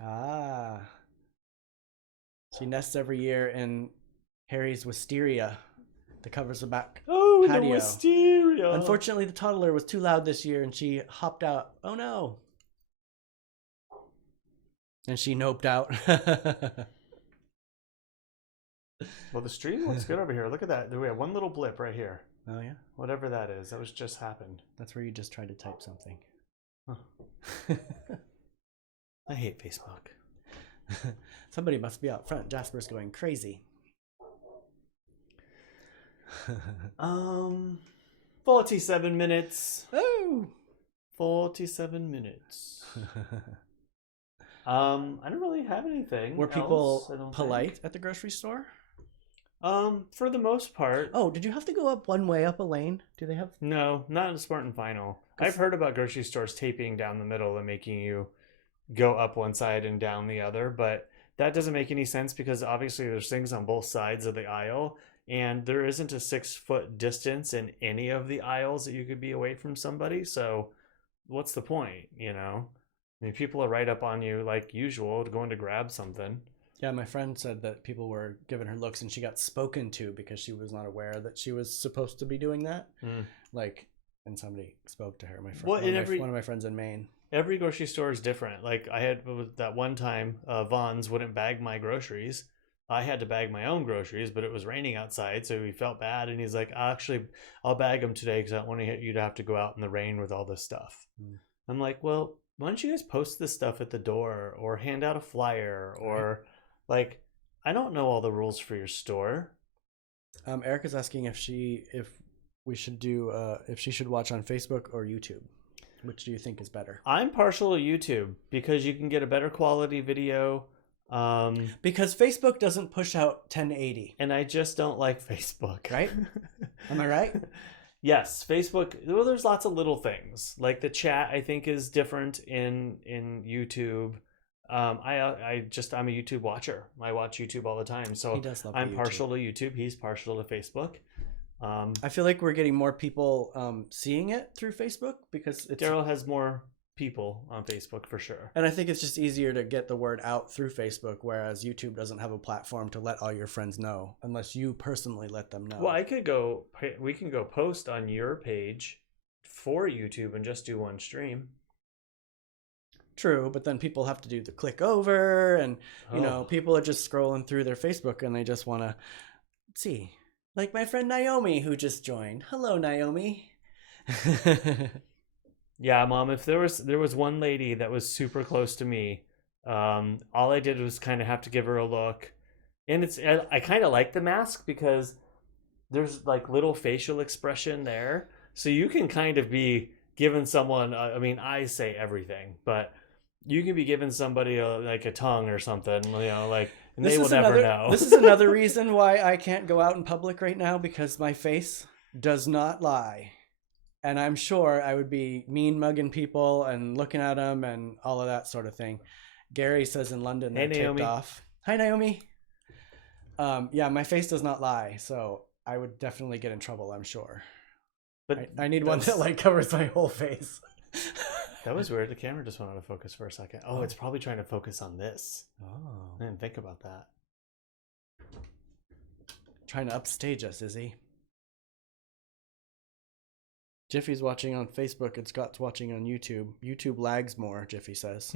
Ah. She nests every year in Harry's wisteria that covers the back Oh, patio. the wisteria. Unfortunately, the toddler was too loud this year and she hopped out. Oh no. And she noped out. Well, the stream looks good over here. Look at that. We have one little blip right here. Oh yeah? Whatever that is. That was just happened. That's where you just tried to type something. Huh. I hate Facebook. Somebody must be out front. Jasper's going crazy. 47 minutes. Oh! 47 minutes. I don't really have anything. Were people else, I don't polite think. at the grocery store? For the most part. Oh, did you have to go up one way up a lane? Do they have? No, not in Smart and Final. I've heard about grocery stores taping down the middle and making you go up one side and down the other, but that doesn't make any sense because obviously there's things on both sides of the aisle and there isn't a 6-foot distance in any of the aisles that you could be away from somebody. So what's the point, you know? I mean, people are right up on you like usual going to grab something. Yeah, my friend said that people were giving her looks and she got spoken to because she was not aware that she was supposed to be doing that. Like, and somebody spoke to her. My friend, one of my friends in Maine. Every grocery store is different. Like I had that one time, Vaughn's wouldn't bag my groceries. I had to bag my own groceries, but it was raining outside, so he felt bad. And he's like, "Actually, I'll bag them today because I don't want you to have to go out in the rain with all this stuff." I'm like, "Well, why don't you guys post this stuff at the door or hand out a flyer or like, I don't know all the rules for your store." Erica's asking if we should do if she should watch on Facebook or YouTube. Which do you think is better? I'm partial to YouTube because you can get a better quality video. Because Facebook doesn't push out 1080. And I just don't like Facebook. Right? Am I right? Yes, Facebook. Well, there's lots of little things. Like the chat, I think, is different in YouTube. I'm a YouTube watcher. I watch YouTube all the time. So He does love I'm YouTube. partial to YouTube. He's partial to Facebook. I feel like we're getting more people seeing it through Facebook because it's Derrol has more people on Facebook for sure. And I think it's just easier to get the word out through Facebook, whereas YouTube doesn't have a platform to let all your friends know unless you personally let them know. Well, we can go post on your page for YouTube and just do one stream. True, but then people have to do the click over and, you know, people are just scrolling through their Facebook and they just want to see. Like my friend Naomi who just joined. Hello, Naomi. Yeah, Mom, if there was one lady that was super close to me, all I did was kind of have to give her a look. And I kind of like the mask because there's like little facial expression there. So you can kind of be giving someone, I say everything, but you can be giving somebody like a tongue or something, you know, like, and they will never know. This is another reason why I can't go out in public right now because my face does not lie. And I'm sure I would be mean mugging people and looking at them and all of that sort of thing. Gary says in London they're taped off. Hi, Naomi. Yeah, my face does not lie, so I would definitely get in trouble, I'm sure. But I need one that like covers my whole face. That was weird. The camera just went out of focus for a second. Oh, it's probably trying to focus on this. Oh. I didn't think about that. Trying to upstage us, is he? Jiffy's watching on Facebook and Scott's watching on YouTube. YouTube lags more, Jiffy says.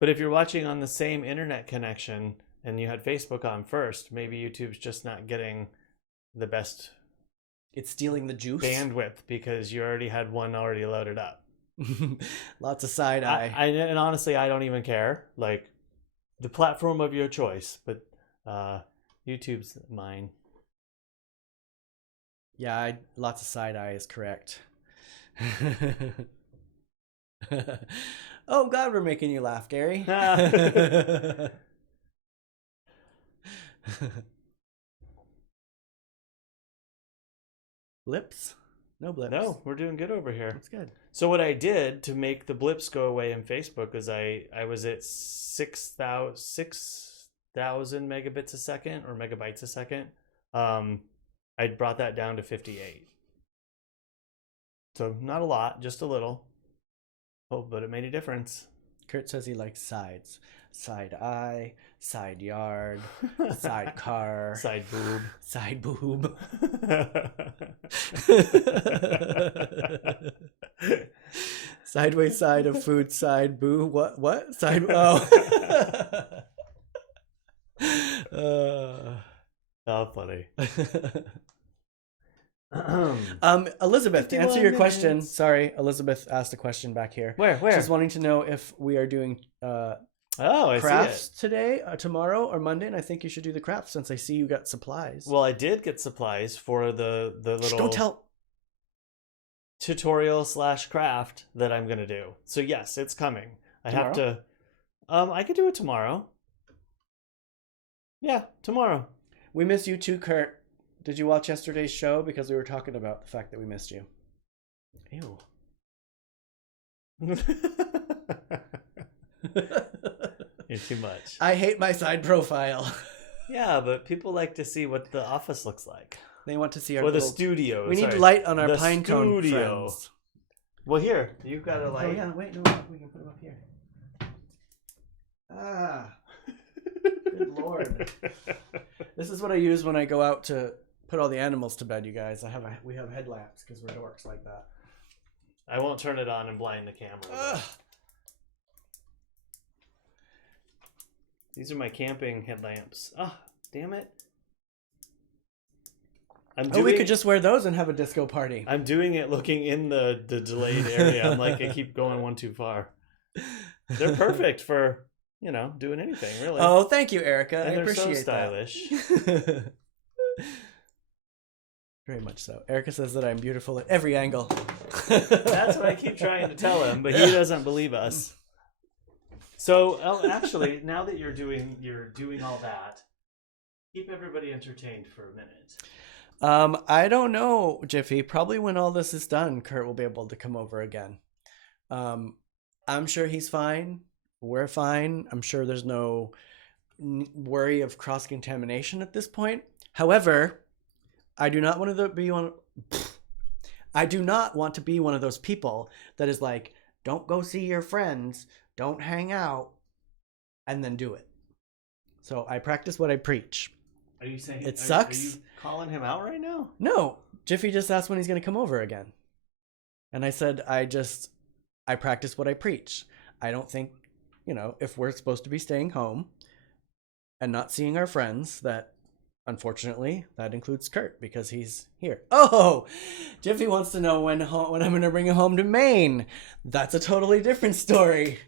But if you're watching on the same internet connection and you had Facebook on first, maybe YouTube's just not getting the best. It's stealing the juice. Bandwidth because you already had one already loaded up. Lots of side eye. And honestly, I don't even care. Like, the platform of your choice, but YouTube's mine. Yeah, lots of side eye is correct. Oh, God, we're making you laugh, Gary. Blips? No blips. No, we're doing good over here. That's good. So what I did to make the blips go away in Facebook is I was at 6,000 megabits a second or megabytes a second. I brought that down to 58. So not a lot, just a little. Oh, but it made a difference. Kurt says he likes sides. Side eye, side yard, side car, Side boob. side boob. Sideways side of food, side boo. What? Side. Oh. Oh, funny. Elizabeth, to answer your 51 question, minutes. sorry, Elizabeth asked a question back here. Where? She's wanting to know if we are doing I crafts see it. today, tomorrow, or Monday, and I think you should do the crafts since I see you got supplies. Well, I did get supplies for the little Don't tell. tutorial / craft that I'm gonna do. So yes, it's coming. I have to. I could do it tomorrow. Yeah, tomorrow. We miss you too, Kurt. Did you watch yesterday's show? Because we were talking about the fact that we missed you. Ew. You're too much. I hate my side profile. Yeah, but people like to see what the office looks like. They want to see our Or the little... studio. We need sorry. light on our The pinecone studio. friends. Well, here, you've got a light. Oh yeah, wait, no, we can put them up here. Ah, good lord! This is what I use when I go out to put all the animals to bed. You guys, we have headlamps because we're dorks like that. I won't turn it on and blind the camera. These are my camping headlamps. Oh, damn it. We could just wear those and have a disco party. I'm doing it looking in the delayed area. I'm like, I keep going one too far. They're perfect for, doing anything, really. Oh, thank you, Erica. And I they're so appreciate stylish. that. Very much so. Erica says that I'm beautiful at every angle. That's what I keep trying to tell him, but he doesn't believe us. So, actually, now that you're doing all that, keep everybody entertained for a minute. I don't know, Jiffy. Probably when all this is done, Kurt will be able to come over again. I'm sure he's fine. We're fine. I'm sure there's no worry of cross-contamination at this point. However, I do not want to be one. I do not want to be one of those people that is like, don't go see your friends, don't hang out, and then do it. So I practice what I preach. Are you saying it sucks? Are you calling him out right now? No, Jiffy just asked when he's going to come over again, and I said I practice what I preach. I don't think, if we're supposed to be staying home and not seeing our friends, that unfortunately that includes Kurt because he's here. Oh, Jiffy wants to know when I'm going to bring him home to Maine. That's a totally different story.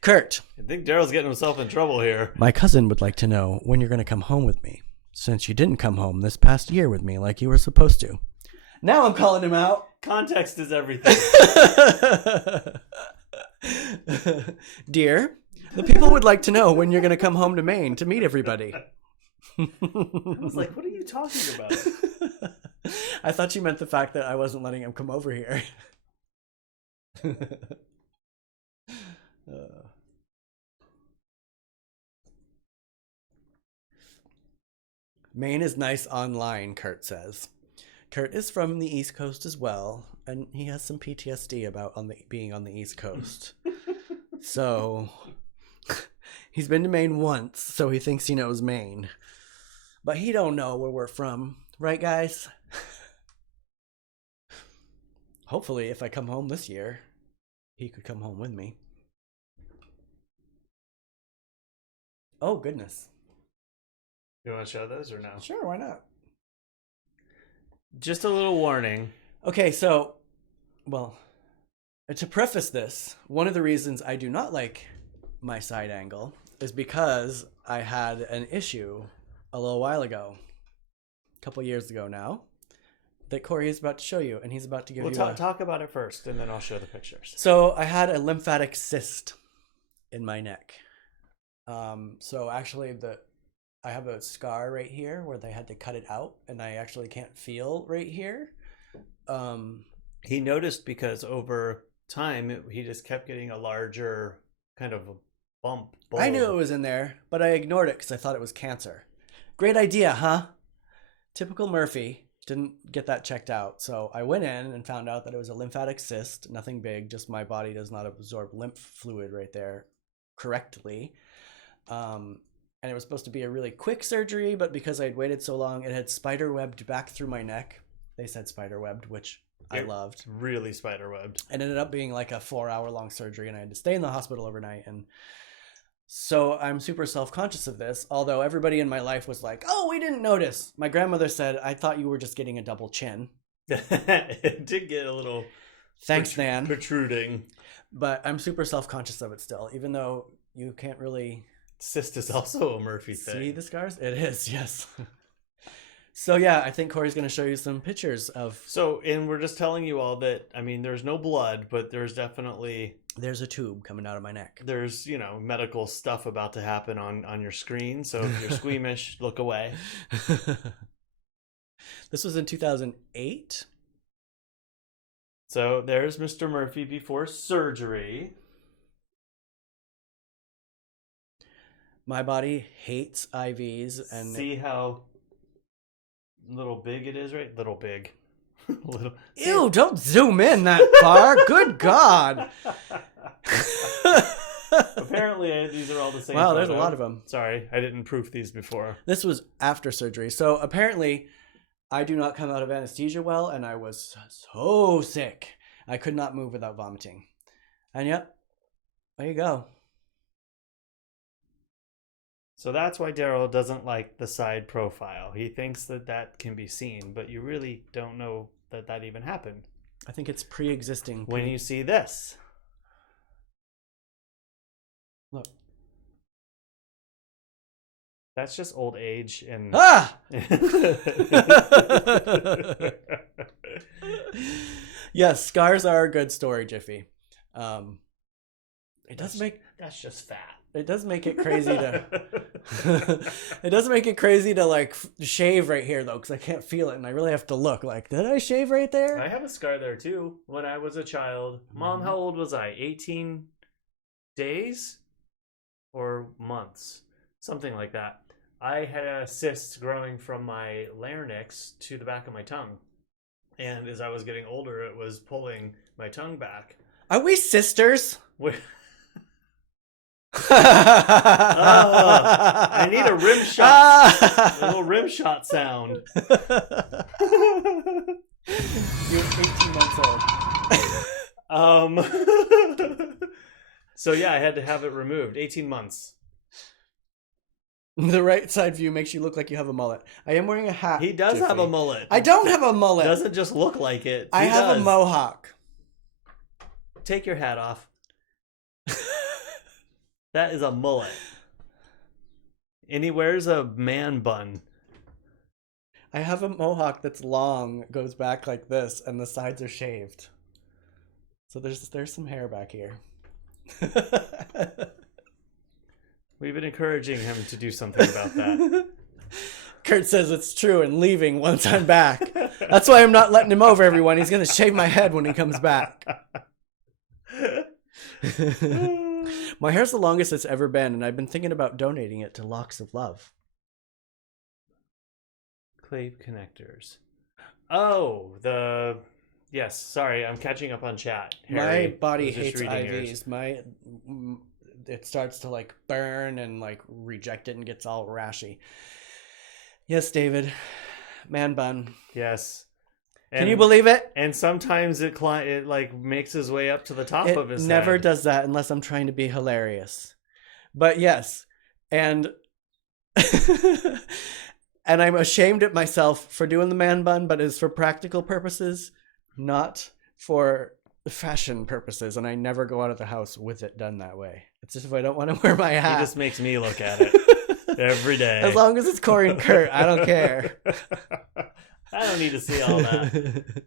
Kurt, I think Derrol's getting himself in trouble here. my cousin would like to know when you're going to come home with me, since you didn't come home this past year with me like you were supposed to. Now I'm calling him out. Context is everything. Dear, the people would like to know when you're going to come home to Maine to meet everybody. I was like, what are you talking about? I thought you meant the fact that I wasn't letting him come over here. Maine is nice online, Kurt says. Kurt is from the East Coast as well, and he has some PTSD about being on the East Coast. So he's been to Maine once, so he thinks he knows Maine. But he don't know where we're from. Right, guys? Hopefully, if I come home this year, he could come home with me. Oh, goodness. You want to show those or no? Sure, why not? Just a little warning. Okay, so, well, to preface this, one of the reasons I do not like my side angle is because I had an issue a little while ago, a couple years ago now, that Cory is about to show you, and he's about to give you talk about it first, and then I'll show the pictures. So I had a lymphatic cyst in my neck. So actually, I have a scar right here where they had to cut it out, and I actually can't feel right here. He noticed because over time, he just kept getting a larger kind of a bump. Bulb. I knew it was in there, but I ignored it because I thought it was cancer. Great idea, huh? Typical Murphy. Didn't get that checked out. So I went in and found out that it was a lymphatic cyst. Nothing big, just my body does not absorb lymph fluid right there correctly. And it was supposed to be a really quick surgery, but because I'd waited so long, it had spider-webbed back through my neck. They said spider-webbed, which I loved. Really spider-webbed. It ended up being like a 4-hour-long surgery, and I had to stay in the hospital overnight. And so I'm super self-conscious of this, although everybody in my life was like, oh, we didn't notice. My grandmother said, I thought you were just getting a double chin. It did get a little... Thanks, Nan. Protruding. But I'm super self-conscious of it still, even though you can't really... Cyst is also a Murphy thing. See the scars? It is, yes. So yeah, I think Cory's going to show you some pictures of... So, and we're just telling you all that, I mean, there's no blood, but there's definitely... There's a tube coming out of my neck. There's, medical stuff about to happen on your screen. So if you're squeamish, look away. This was in 2008. So there's Mr. Murphy before surgery. My body hates IVs. And see how little big it is, right? Little big. Little... Ew, don't zoom in that far. Good God. Apparently, these are all the same. Wow, there's a lot of them. Sorry, I didn't proof these before. This was after surgery. So apparently, I do not come out of anesthesia well, and I was so sick. I could not move without vomiting. And yep, there you go. So that's why Derrol doesn't like the side profile. He thinks that can be seen, but you really don't know that even happened. I think it's pre-existing. When you see this. Look. That's just old age and... Ah! Yes, scars are a good story, Jiffy. That's just fat. It does make it crazy to... It does make it crazy to, like, shave right here, though, because I can't feel it, and I really have to look. Like, did I shave right there? I have a scar there, too, when I was a child. Mom, how old was I? 18 days? Or months? Something like that. I had a cyst growing from my larynx to the back of my tongue. And as I was getting older, it was pulling my tongue back. Are we sisters? I need a rim shot. A little rim shot sound. You're 18 months old. So yeah, I had to have it removed. 18 months. The right side view makes you look like you have a mullet. I am wearing a hat. He does Jiffy. have a mullet. I don't have a mullet. Doesn't just look like it. I have a mohawk. Take your hat off. That is a mullet. And he wears a man bun. I have a mohawk that's long, goes back like this, and the sides are shaved. So there's some hair back here. We've been encouraging him to do something about that. Kurt says it's true and leaving once I'm back. That's why I'm not letting him over, everyone. He's going to shave my head when he comes back. My hair's the longest it's ever been, and I've been thinking about donating it to Locks of Love. Clave connectors. Oh, yes. Sorry, I'm catching up on chat. Harry, my body was just hates reading IVs. yours. It starts to like burn and like reject it and gets all rashy. Yes, David. Man bun. Yes. Can you believe it? And sometimes it like makes his way up to the top of his It never head. does that unless I'm trying to be hilarious. But yes, and and I'm ashamed at myself for doing the man bun, but it's for practical purposes, not for fashion purposes. And I never go out of the house with it done that way. It's just if I don't want to wear my hat. He just makes me look at it every day. As long as it's Cory and Kurt, I don't care. I don't need to see all that.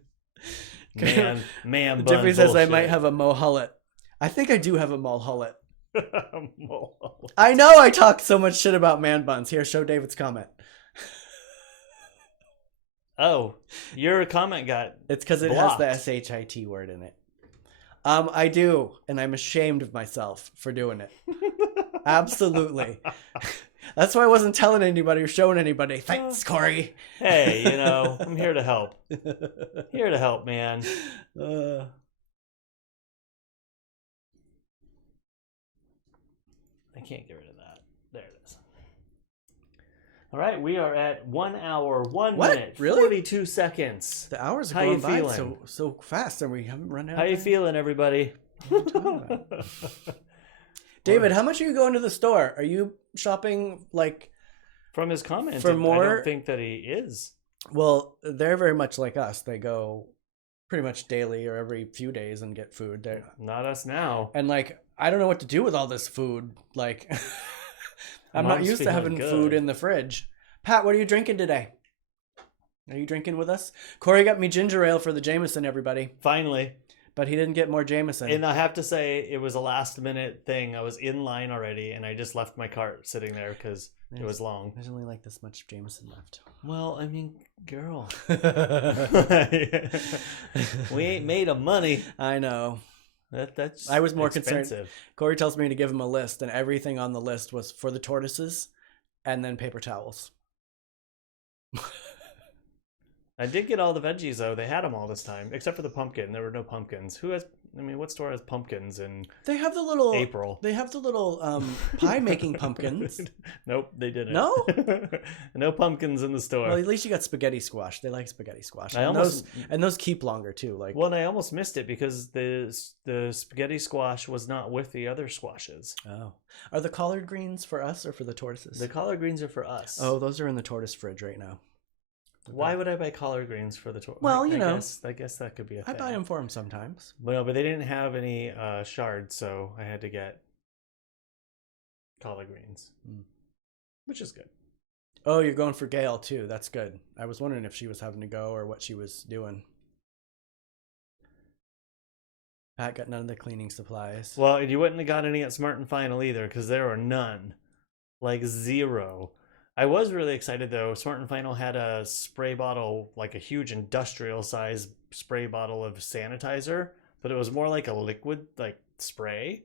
Man bun Jeffrey says I bullshit. might have a mohullet. I think I do have a mohullet. Mohullet. I know I talk so much shit about man buns. Here, show David's comment. Oh, your comment got It's because it blocked. has the SHIT word in it. I do, and I'm ashamed of myself for doing it. Absolutely. That's why I wasn't telling anybody or showing anybody. Thanks, Cory. Hey, I'm here to help. Here to help, man. I can't get rid of that. There it is. All right, we are at 1 hour, 1 What? minute, Really? 42 seconds. The hours are How going you by feeling? so fast, and we haven't run out. How of you time. feeling, everybody? David, how much are you going to the store? Are you shopping like? From his comment, For I more- don't think that he is. Well, they're very much like us. They go pretty much daily or every few days and get food. Not us now. And like, I don't know what to do with all this food. Like, I'm not Mom's used to feeling having good. food in the fridge. Pat, what are you drinking today? Are you drinking with us? Cory got me ginger ale for the Jameson, everybody, Finally. but he didn't get more Jameson. And I have to say, it was a last minute thing. I was in line already, and I just left my cart sitting there because it was long. There's only like this much Jameson left. Well, I mean, girl. We ain't made of money. I know. That's I was more expensive. concerned. Cory tells me to give him a list, and everything on the list was for the tortoises and then paper towels. I did get all the veggies, though. They had them all this time, except for the pumpkin. There were no pumpkins. What store has pumpkins in They have the little April? They have the little pie making pumpkins. Nope, they didn't. No? No pumpkins in the store. Well, at least you got spaghetti squash. They like spaghetti squash. I And almost- those keep longer too. Like Well, and I almost missed it because the spaghetti squash was not with the other squashes. oh, are the collard greens for us or for the tortoises? The collard greens are for us. Oh, those are in the tortoise fridge right now. Why would I buy collard greens for the tortoise? Well, you know. I guess that could be a I thing. buy them for them sometimes. Well, but they didn't have any shards, so I had to get collard greens, which is good. Oh, you're going for Gail too. That's good. I was wondering if she was having to go or what she was doing. Pat got none of the cleaning supplies. Well, and you wouldn't have got any at Smart and Final either, because there were none, like zero. I was really excited though. Smart and Final had a spray bottle, like a huge industrial size spray bottle of sanitizer, but it was more like a liquid, like spray.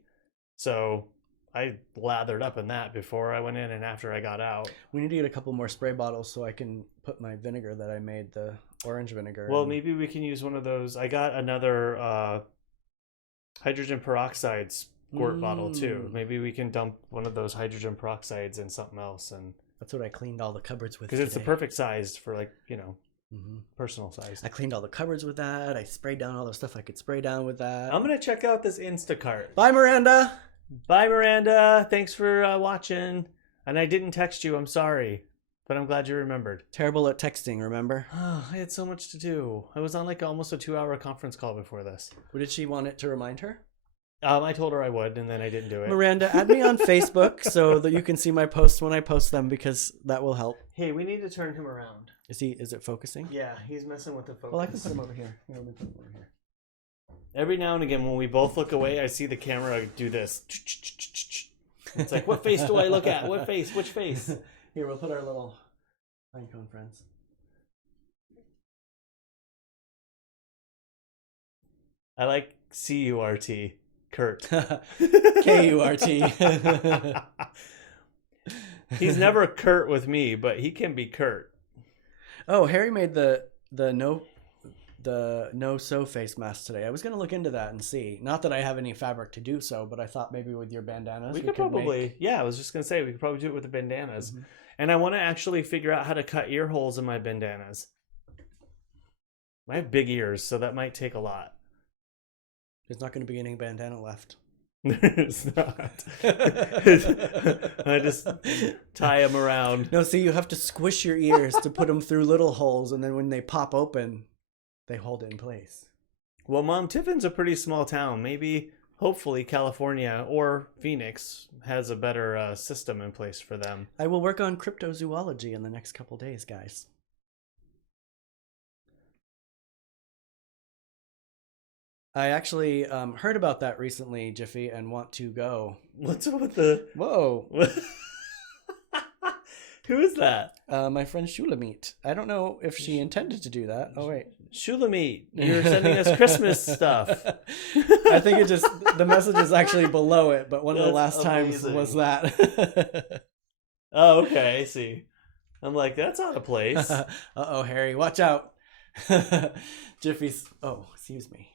So I lathered up in that before I went in and after I got out. We need to get a couple more spray bottles so I can put my vinegar that I made, the orange vinegar. Well, in. maybe we can use one of those. I got another hydrogen peroxide squirt bottle too. Maybe we can dump one of those hydrogen peroxides in something else, and That's what I cleaned all the cupboards with. because it's the today. perfect size for Mhm. personal size. I cleaned all the cupboards with that. I sprayed down all the stuff I could spray down with that. I'm gonna check out this Instacart. Bye, Miranda. Bye, Miranda. Thanks for watching. And I didn't text you. I'm sorry, but I'm glad you remembered. Terrible at texting, remember? Oh, I had so much to do. I was on like almost a 2-hour conference call before this. What did she want it to remind her? I told her I would, and then I didn't do it. Miranda, add me on Facebook so that you can see my posts when I post them, because that will help. Hey, we need to turn him around. Is it focusing? Yeah, he's messing with the focus. Well, I can put him over here. Here, let me put him over here. Every now and again, when we both look away, I see the camera do this. It's like, what face do I look at? What face? Which face? Here, we'll put our little pinecone friends. I like C-U-R-T. Kurt. K-U-R-T. He's never Kurt with me, but he can be Kurt. Oh, Harry made the no sew face mask today. I was gonna look into that and see. Not that I have any fabric to do so, but I thought maybe with your bandanas We could probably I was just gonna say we could probably do it with the bandanas. Mm-hmm. And I want to actually figure out how to cut ear holes in my bandanas. I have big ears, so that might take a lot. There's not going to be any bandana left. It's not. I just tie them around. No, see, you have to squish your ears to put them through little holes, and then when they pop open, they hold it in place. Well, Mom, Tiffin's a pretty small town. Maybe, hopefully, California or Phoenix has a better system in place for them. I will work on cryptozoology in the next couple days, guys. I actually heard about that recently, Jiffy, and want to go. What's up with the... Whoa. Who is that? My friend Shulamit. I don't know if she intended to do that. Oh, wait. Shulamit, you're sending us Christmas stuff. I think it just... The message is actually below it, but one of the last times was that. Oh, okay. I see. I'm like, that's out of place. Uh-oh, Harry. Watch out. Jiffy's... Oh, excuse me.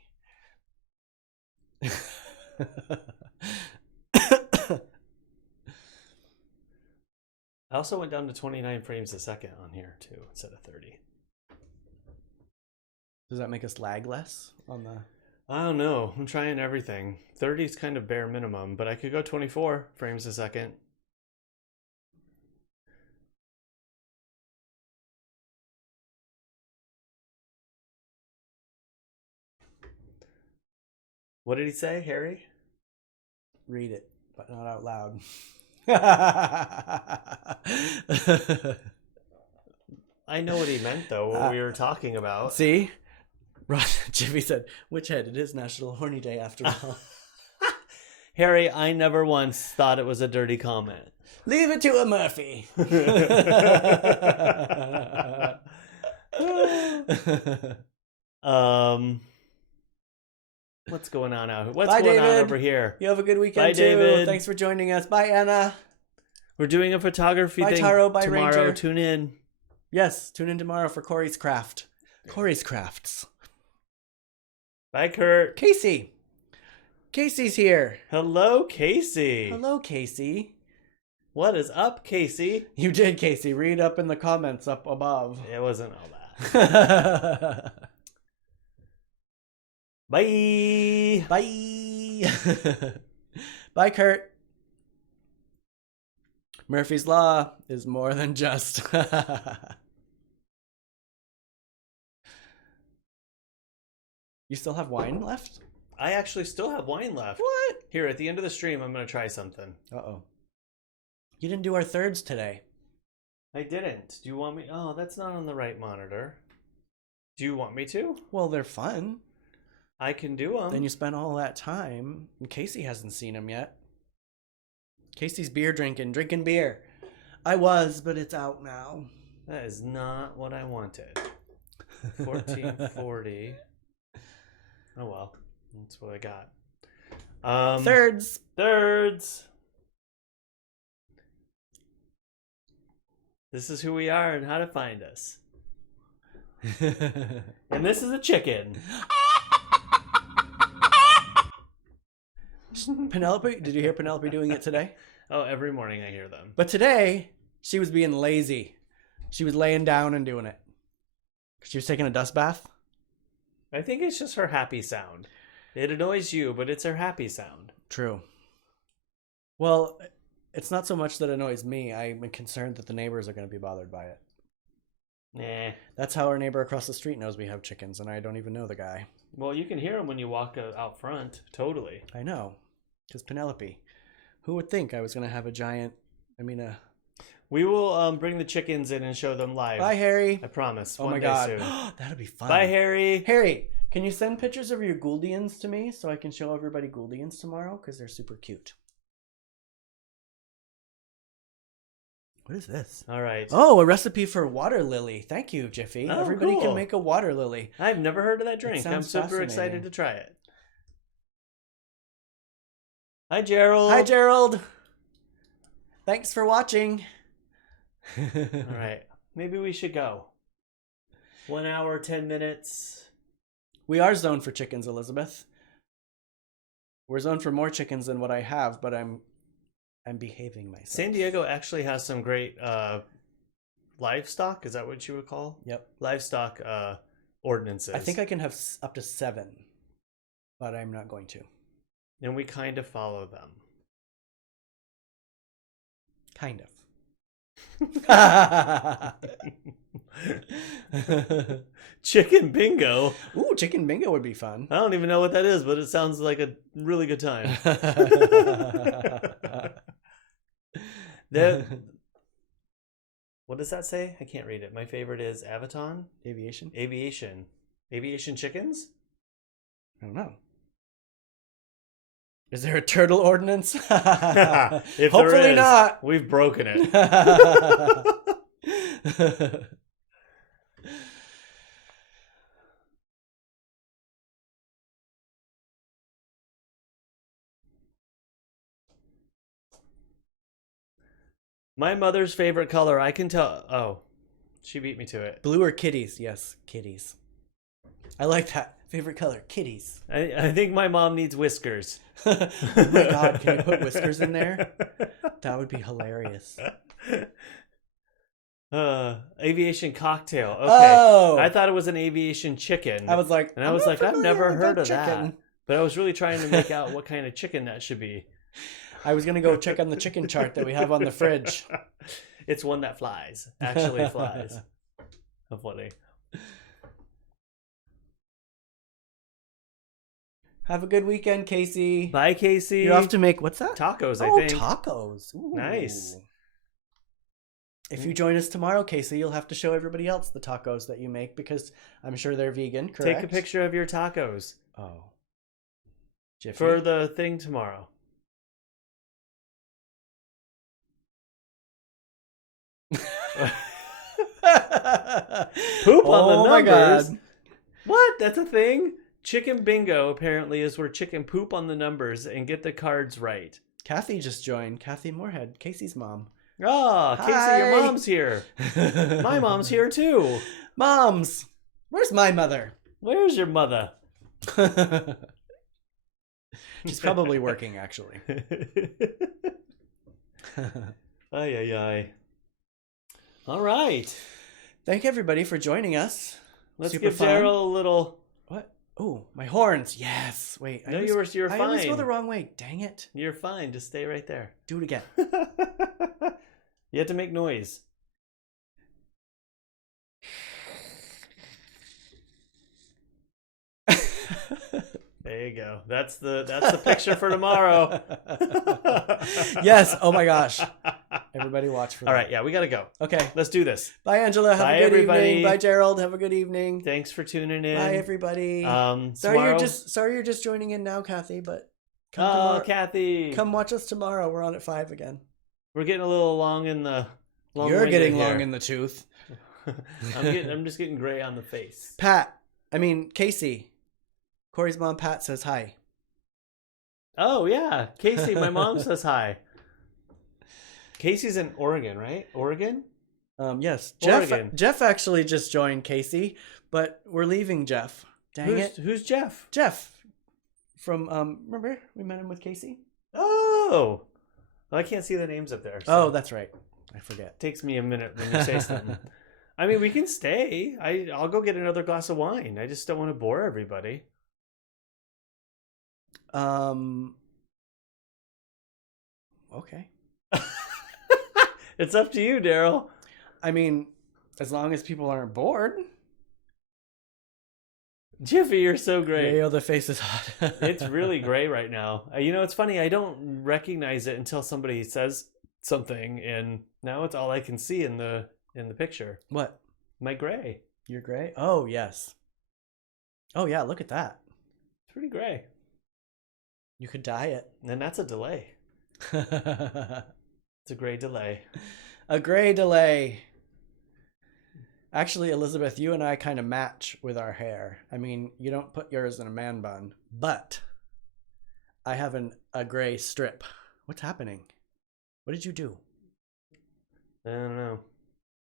I also went down to 29 frames a second on here too, instead of 30. Does that make us lag less on the... I don't know. I'm trying everything. 30 is kind of bare minimum, but I could go 24 frames a second. What did he say, Harry? Read it, but not out loud. I know what he meant, though, what we were talking about. See? Jiffy said, which head? It is National Horny Day after all. Harry, I never once thought it was a dirty comment. Leave it to a Murphy. What's going on out here? What's Bye, going on David. over here? You have a good weekend, Bye, too. David. Thanks for joining us. Bye, Anna. We're doing a photography Bye, thing Taro. Bye, tomorrow. Ranger. Tune in. Yes, tune in tomorrow for Cory's Craft. Cory's Crafts. Bye, Kurt. Casey. Casey's here. Hello, Casey. Hello, Casey. What is up, Casey? You did, Casey. Read up in the comments up above. It wasn't all that. Bye. Bye. Bye, Kurt. Murphy's Law is more than just. You still have wine left? I actually still have wine left. What? Here, at the end of the stream, I'm going to try something. Uh-oh. You didn't do our thirds today. I didn't. Do you want me? Oh, that's not on the right monitor. Do you want me to? Well, they're fun. I can do them. Then you spent all that time, and Casey hasn't seen them yet. Casey's drinking beer. I was, but it's out now. That is not what I wanted. 1440. Oh well, that's what I got. Thirds. This is who we are and how to find us. And this is a chicken. Penelope, did you hear Penelope doing it today? Oh, every morning I hear them. But today, she was being lazy. She was laying down and doing it. She was taking a dust bath. I think it's just her happy sound. It annoys you, but it's her happy sound. True. Well, it's not so much that annoys me. I'm concerned that the neighbors are going to be bothered by it. Nah. That's how our neighbor across the street knows we have chickens, and I don't even know the guy. Well, you can hear him when you walk out front. Totally. I know. Because Penelope. Who would think I was going to have a giant... We will bring the chickens in and show them live. Bye, Harry. I promise. Oh One my day God. soon. That'll be fun. Bye, Harry. Harry, can you send pictures of your Gouldians to me so I can show everybody Gouldians tomorrow? Because they're super cute. What is this? All right. Oh, a recipe for water lily. Thank you, Jiffy. Oh, Everybody cool. can make a water lily. I've never heard of that drink. sounds I'm super fascinating. excited to try it. Hi, Gerald. Hi, Gerald. Thanks for watching. All right. Maybe we should go. 1 hour, 10 minutes. We are zoned for chickens, Elizabeth. We're zoned for more chickens than what I have, but I'm behaving myself. San Diego actually has some great livestock. Is that what you would call? Yep. Livestock ordinances. I think I can have up to 7, but I'm not going to. And we kind of follow them. Kind of. Chicken bingo. Ooh, chicken bingo would be fun. I don't even know what that is, but it sounds like a really good time. What does that say? I can't read it. My favorite is Avaton. Aviation? Aviation. Aviation chickens? I don't know. Is there a turtle ordinance? If Hopefully there is, not. We've broken it. My mother's favorite color, I can tell. Oh, she beat me to it. Blue or kitties? Yes, kitties. I like that. Favorite color, kitties. I think my mom needs whiskers. Oh my god, can you put whiskers in there? That would be hilarious. Aviation cocktail. Okay. Oh! I thought it was an aviation chicken. I was like, and I was like, I've never heard of chicken. that. But I was really trying to make out what kind of chicken that should be. I was going to go check on the chicken chart that we have on the fridge. It's one that flies. Actually flies. How funny. Have a good weekend, Casey. Bye, Casey. You're off to make, what's that? Tacos, I think. Tacos. Ooh. Nice. If you join us tomorrow, Casey, you'll have to show everybody else the tacos that you make because I'm sure they're vegan, correct? Take a picture of your tacos. Oh. Jiffy. For the thing tomorrow. Poop on the numbers. My God. What? That's a thing? Chicken bingo apparently is where chicken poop on the numbers and get the cards right. Kathy just joined. Kathy Moorhead, Casey's mom. Oh, Casey, Hi. your mom's here. My mom's here too. Moms, where's my mother? Where's your mother? She's probably working, actually. Ay, ay, ay. All right. Thank everybody for joining us. Let's Super give fun. Derrol a little... What? Oh, my horns. Yes. Wait. No, you're I fine. always go the wrong way. Dang it. You're fine. Just stay right there. Do it again. You have to make noise. There you go. That's the picture for tomorrow. Yes. Oh my gosh. Everybody watch for that. All right. Yeah, we got to go. Okay. Let's do this. Bye, Angela. Have Bye, a good everybody. evening. Bye, Gerald. Have a good evening. Thanks for tuning in. Bye, everybody. Tomorrow... Sorry you're just joining in now, Kathy, but come tomorrow. Kathy. Come watch us tomorrow. We're on at 5 again. We're getting a little long in the... You're getting long in the tooth. I'm just getting gray on the face. Casey. Cory's mom, Pat, says hi. Oh, yeah. Casey, my mom says hi. Casey's in Oregon, right? Oregon? Yes. Oregon. Jeff actually just joined Casey, but we're leaving Jeff. Dang it. Who's Jeff? Jeff. From, remember we met him with Casey? Oh. Well, I can't see the names up there. So. Oh, that's right. I forget. Takes me a minute when you say something. I mean, we can stay. I'll go get another glass of wine. I just don't want to bore everybody. Okay. It's up to you, Derrol. I mean, as long as people aren't bored. Jiffy, you're so great. Oh, the face is hot. It's really gray right now. It's funny. I don't recognize it until somebody says something, and now it's all I can see in the picture. What? My gray. You're gray? Oh, yes. Oh, yeah, look at that. It's pretty gray. You could dye it. And that's a delay. It's a gray delay. A gray delay. Actually, Elizabeth, you and I kind of match with our hair. I mean, you don't put yours in a man bun, but I have an a gray strip. What's happening? What did you do? I don't know.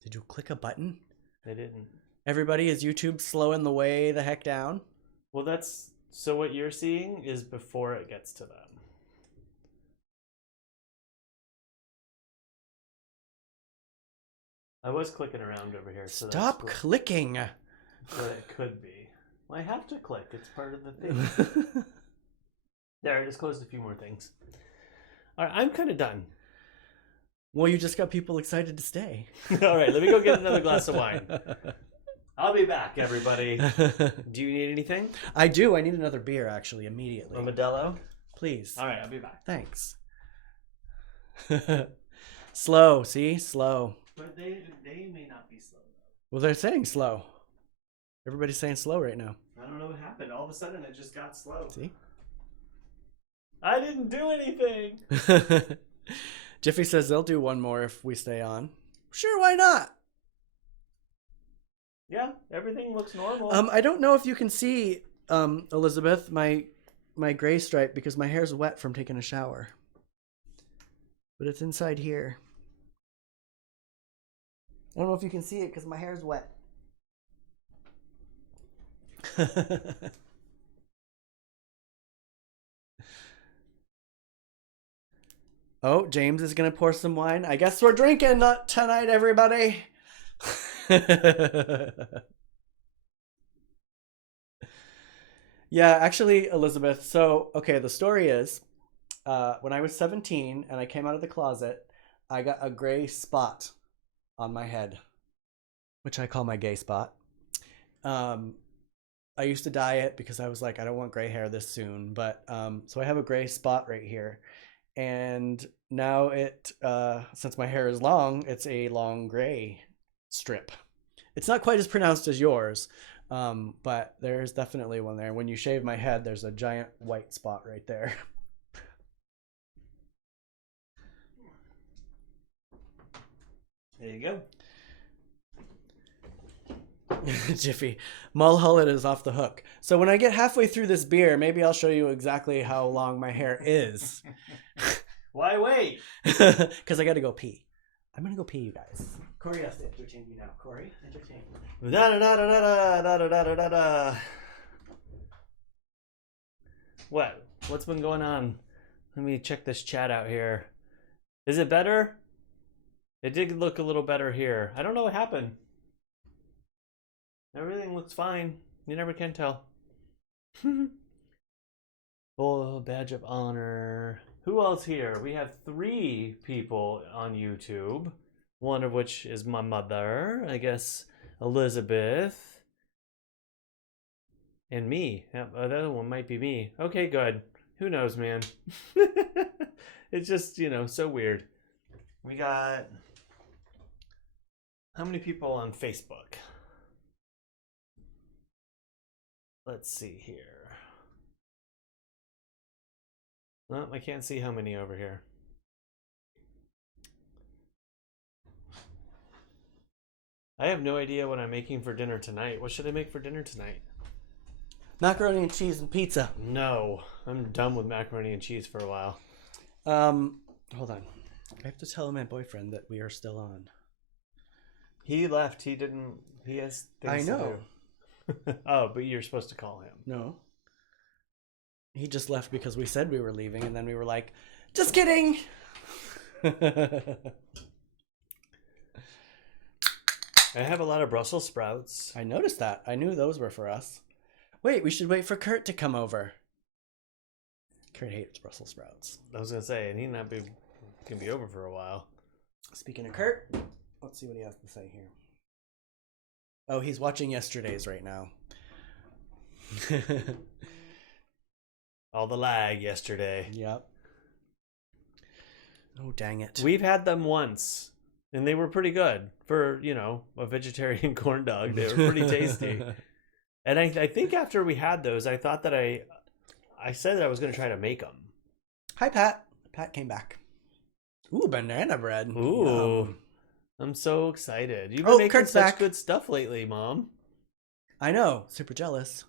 Did you click a button? I didn't. Everybody, is YouTube slowing the way the heck down? Well, that's... So what you're seeing is before it gets to them. I was clicking around over here. So Stop that's clicking. what it could be. Well, I have to click. It's part of the thing. There, I just closed a few more things. All right, I'm kind of done. Well, you just got people excited to stay. All right, let me go get another glass of wine. I'll be back, everybody. Do you need anything? I do. I need another beer, actually, immediately. A Modelo? Please. All right, I'll be back. Thanks. Slow. See? Slow. But they may not be slow, though. Well, they're saying slow. Everybody's saying slow right now. I don't know what happened. All of a sudden, it just got slow. See? I didn't do anything. Jiffy says they'll do one more if we stay on. Sure, why not? Yeah, everything looks normal. I don't know if you can see, Elizabeth, my gray stripe because my hair's wet from taking a shower. But it's inside here. I don't know if you can see it because my hair's wet. Oh, James is going to pour some wine. I guess we're drinking tonight, everybody. Yeah, actually, Elizabeth. So, okay, the story is when I was 17 and I came out of the closet, I got a gray spot on my head, which I call my gay spot. I used to dye it because I was like, I don't want gray hair this soon. But so I have a gray spot right here. And now since my hair is long, it's a long gray strip. It's not quite as pronounced as yours, but there's definitely one there. When you shave my head, there's a giant white spot right there. There you go. Jiffy. Mulholland is off the hook. So when I get halfway through this beer, maybe I'll show you exactly how long my hair is. Why wait? Because I got to go pee. I'm going to go pee, you guys. Cory has to entertain you now. Cory, entertain me. Da da da da da da da da da da. What? What's been going on? Let me check this chat out here. Is it better? It did look a little better here. I don't know what happened. Everything looks fine. You never can tell. Full badge of honor. Who else here? We have 3 people on YouTube. One of which is my mother. I guess Elizabeth. And me. Yeah, the other one might be me. Okay, good. Who knows, man? It's just, so weird. We got... How many people on Facebook? Let's see here. Well, I can't see how many over here. I have no idea what I'm making for dinner tonight. What should I make for dinner tonight? Macaroni and cheese and pizza. No, I'm done with macaroni and cheese for a while. Hold on. I have to tell my boyfriend that we are still on. He left. He didn't. He has things I know. to do. Oh, but you're supposed to call him. No. He just left because we said we were leaving, and then we were like, just kidding! I have a lot of Brussels sprouts. I noticed that. I knew those were for us. Wait, we should wait for Kurt to come over. Kurt hates Brussels sprouts. I was going to say, and he can be over for a while. Speaking of Kurt, let's see what he has to say here. Oh, he's watching yesterday's right now. All the lag yesterday. Yep. Oh, dang it. We've had them once, and they were pretty good for, a vegetarian corn dog. They were pretty tasty. And I think after we had those, I thought that I said that I was going to try to make them. Hi, Pat. Pat came back. Ooh, banana bread. Ooh. Yum. I'm so excited. You've been making Kurt's such back. good stuff lately, Mom. I know. Super jealous.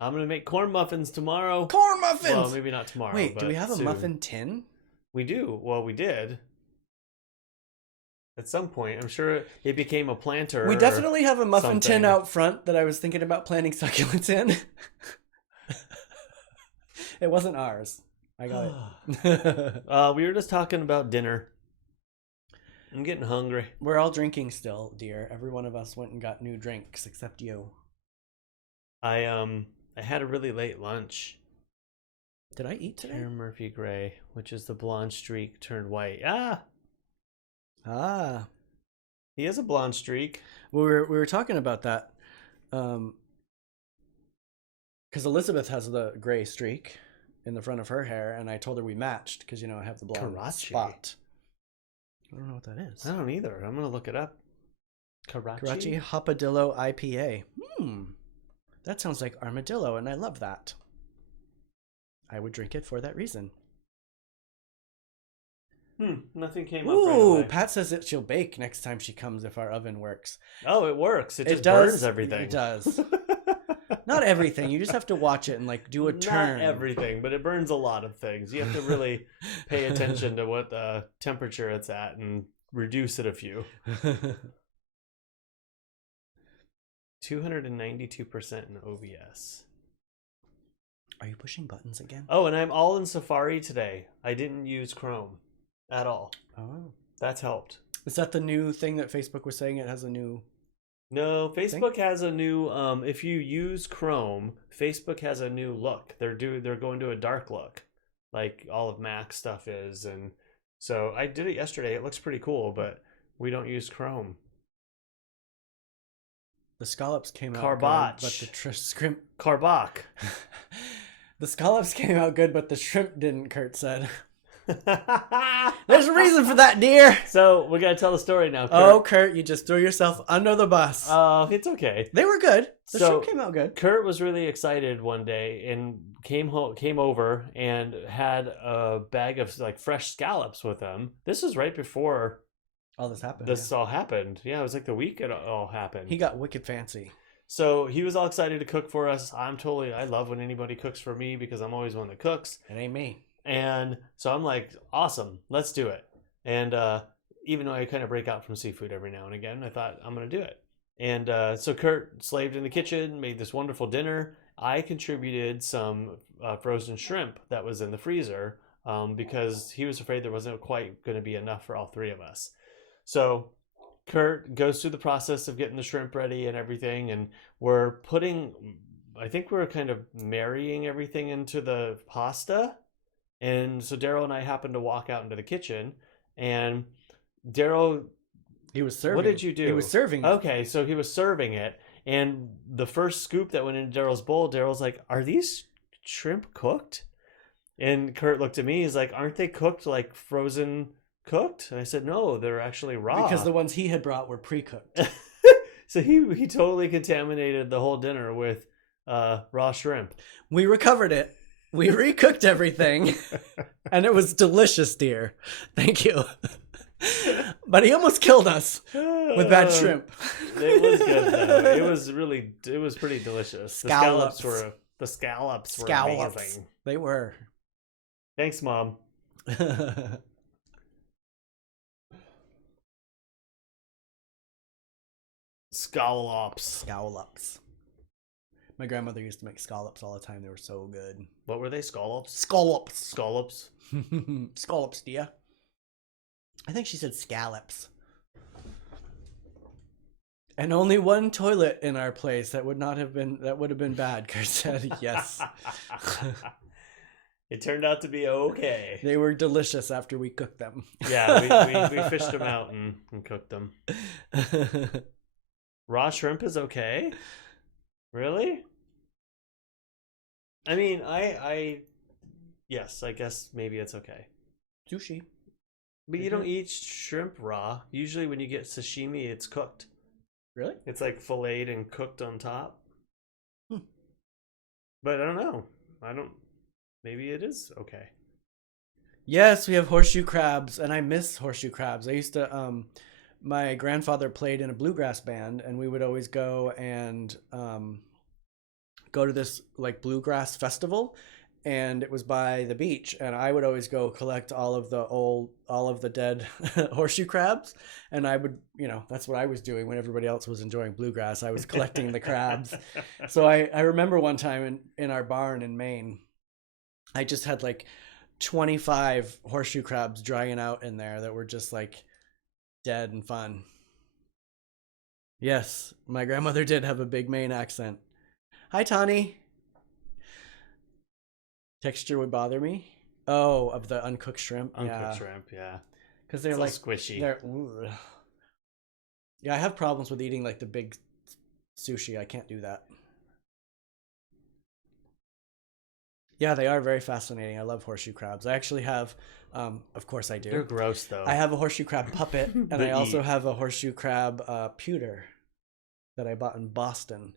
I'm gonna make corn muffins tomorrow. Corn muffins. Well, maybe not tomorrow. Wait, but do we have soon. a muffin tin? We do. Well, we did. At some point, I'm sure it became a planter. We definitely have a muffin tin something. out front that I was thinking about planting succulents in. It wasn't ours. I got it. We were just talking about dinner. I'm getting hungry. We're all drinking still, dear. Every one of us went and got new drinks except you. I had a really late lunch. Did I eat today? Pear Murphy Gray, which is the blonde streak turned white. Ah. He has a blonde streak. We were talking about that. Because Elizabeth has the gray streak in the front of her hair, and I told her we matched because, I have the blonde Karachi. spot. I don't know what that is. I don't either. I'm going to look it up. Karachi Hopadillo IPA. That sounds like armadillo, and I love that. I would drink it for that reason. Nothing came up right Ooh, away. Pat says that she'll bake next time she comes if our oven works. Oh, it works. It just does, burns everything. It does. Not everything. You just have to watch it and do a turn. Not everything, but it burns a lot of things. You have to really pay attention to what temperature it's at and reduce it a few. 292% in OBS. Are you pushing buttons again? Oh, and I'm all in Safari today. I didn't use Chrome at all. Oh. That's helped. Is that the new thing that Facebook was saying it has a new... No, Facebook has a new if you use Chrome, Facebook has a new look. They're going to a dark look. Like all of Mac stuff is, and so I did it yesterday. It looks pretty cool, but we don't use Chrome. The scallops came out Carbach. good, but the shrimp... Carbach. The scallops came out good, but the shrimp didn't, Kurt said. There's a reason for that, dear. So we gotta tell the story now, Kurt. Oh, Kurt, you just threw yourself under the bus. It's okay. They were good. The So, shrimp came out good. Kurt was really excited one day and came over and had a bag of fresh scallops with him. This was right before All this happened. this all happened. Yeah, it was like the week it all happened. He got wicked fancy. So he was all excited to cook for us. I love when anybody cooks for me because I'm always one that cooks. It ain't me. And so I'm like, awesome, let's do it. And even though I kind of break out from seafood every now and again, I thought I'm going to do it. And so Kurt slaved in the kitchen, made this wonderful dinner. I contributed some frozen shrimp that was in the freezer because he was afraid there wasn't quite going to be enough for all three of us. So Kurt goes through the process of getting the shrimp ready and everything. And I think we're kind of marrying everything into the pasta. And so Derrol and I happened to walk out into the kitchen, and Derrol... He was serving. What did you do? He was serving. Okay, so he was serving it, and the first scoop that went into Daryl's bowl, Daryl's like, "Are these shrimp cooked?" And Kurt looked at me. He's like, "Aren't they cooked like frozen cooked?" And I said, "No, they're actually raw." Because the ones he had brought were pre-cooked. So he totally contaminated the whole dinner with raw shrimp. We recovered it. We recooked everything, and it was delicious, dear. Thank you. But he almost killed us with bad shrimp. It was good though. It was pretty delicious. The Scallops. scallops were Scallops. amazing. They were. Thanks, Mom. Scallops. Scallops. My grandmother used to make scallops all the time. They were so good. What were they? Scallops? Scallops. Scallops. Scallops, dear. I think she said scallops. And only one toilet in our place that would have been bad, Kurt said. Yes. It turned out to be okay. They were delicious after we cooked them. Yeah, we fished them out and cooked them. Raw shrimp is okay? Really? I mean, yes, I guess maybe it's okay. Sushi. But you don't eat shrimp raw. Usually when you get sashimi, it's cooked. Really? It's like filleted and cooked on top. Hmm. But I don't know. Maybe it is okay. Yes, we have horseshoe crabs, and I miss horseshoe crabs. I used to, my grandfather played in a bluegrass band, and we would always go go to this like bluegrass festival, and it was by the beach, and I would always go collect all of the dead horseshoe crabs, and I would, that's what I was doing when everybody else was enjoying bluegrass. I was collecting the crabs. So I remember one time in our barn in Maine, I just had like 25 horseshoe crabs drying out in there that were just like dead and fun. Yes, my grandmother did have a big Maine accent. Hi, Tawny. Texture would bother me. Oh, of the uncooked shrimp. Uncooked shrimp, yeah. Because they're like squishy. Yeah, I have problems with eating like the big sushi. I can't do that. Yeah, they are very fascinating. I love horseshoe crabs. I actually have, of course I do. They're gross though. I have a horseshoe crab puppet, and I also have a horseshoe crab pewter that I bought in Boston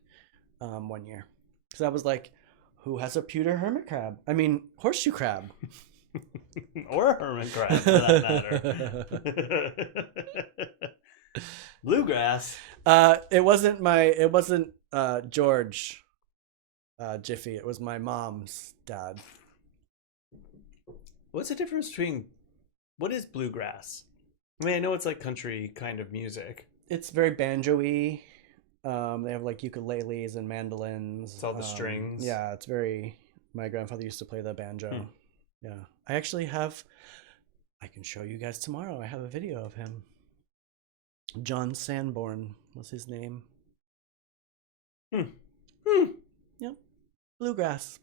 one year. Because I was like, who has a pewter hermit crab? I mean, horseshoe crab. Or a hermit crab, for that matter. Bluegrass. It wasn't George Jiffy. It was my mom's dad. What's the difference between, what is bluegrass? I mean, I know it's like country kind of music. It's very banjo-y. They have like ukuleles and mandolins. It's all the strings. Yeah, it's very. My grandfather used to play the banjo. Yeah, I actually have. I can show you guys tomorrow. I have a video of him. John Sanborn was his name. Yep, bluegrass.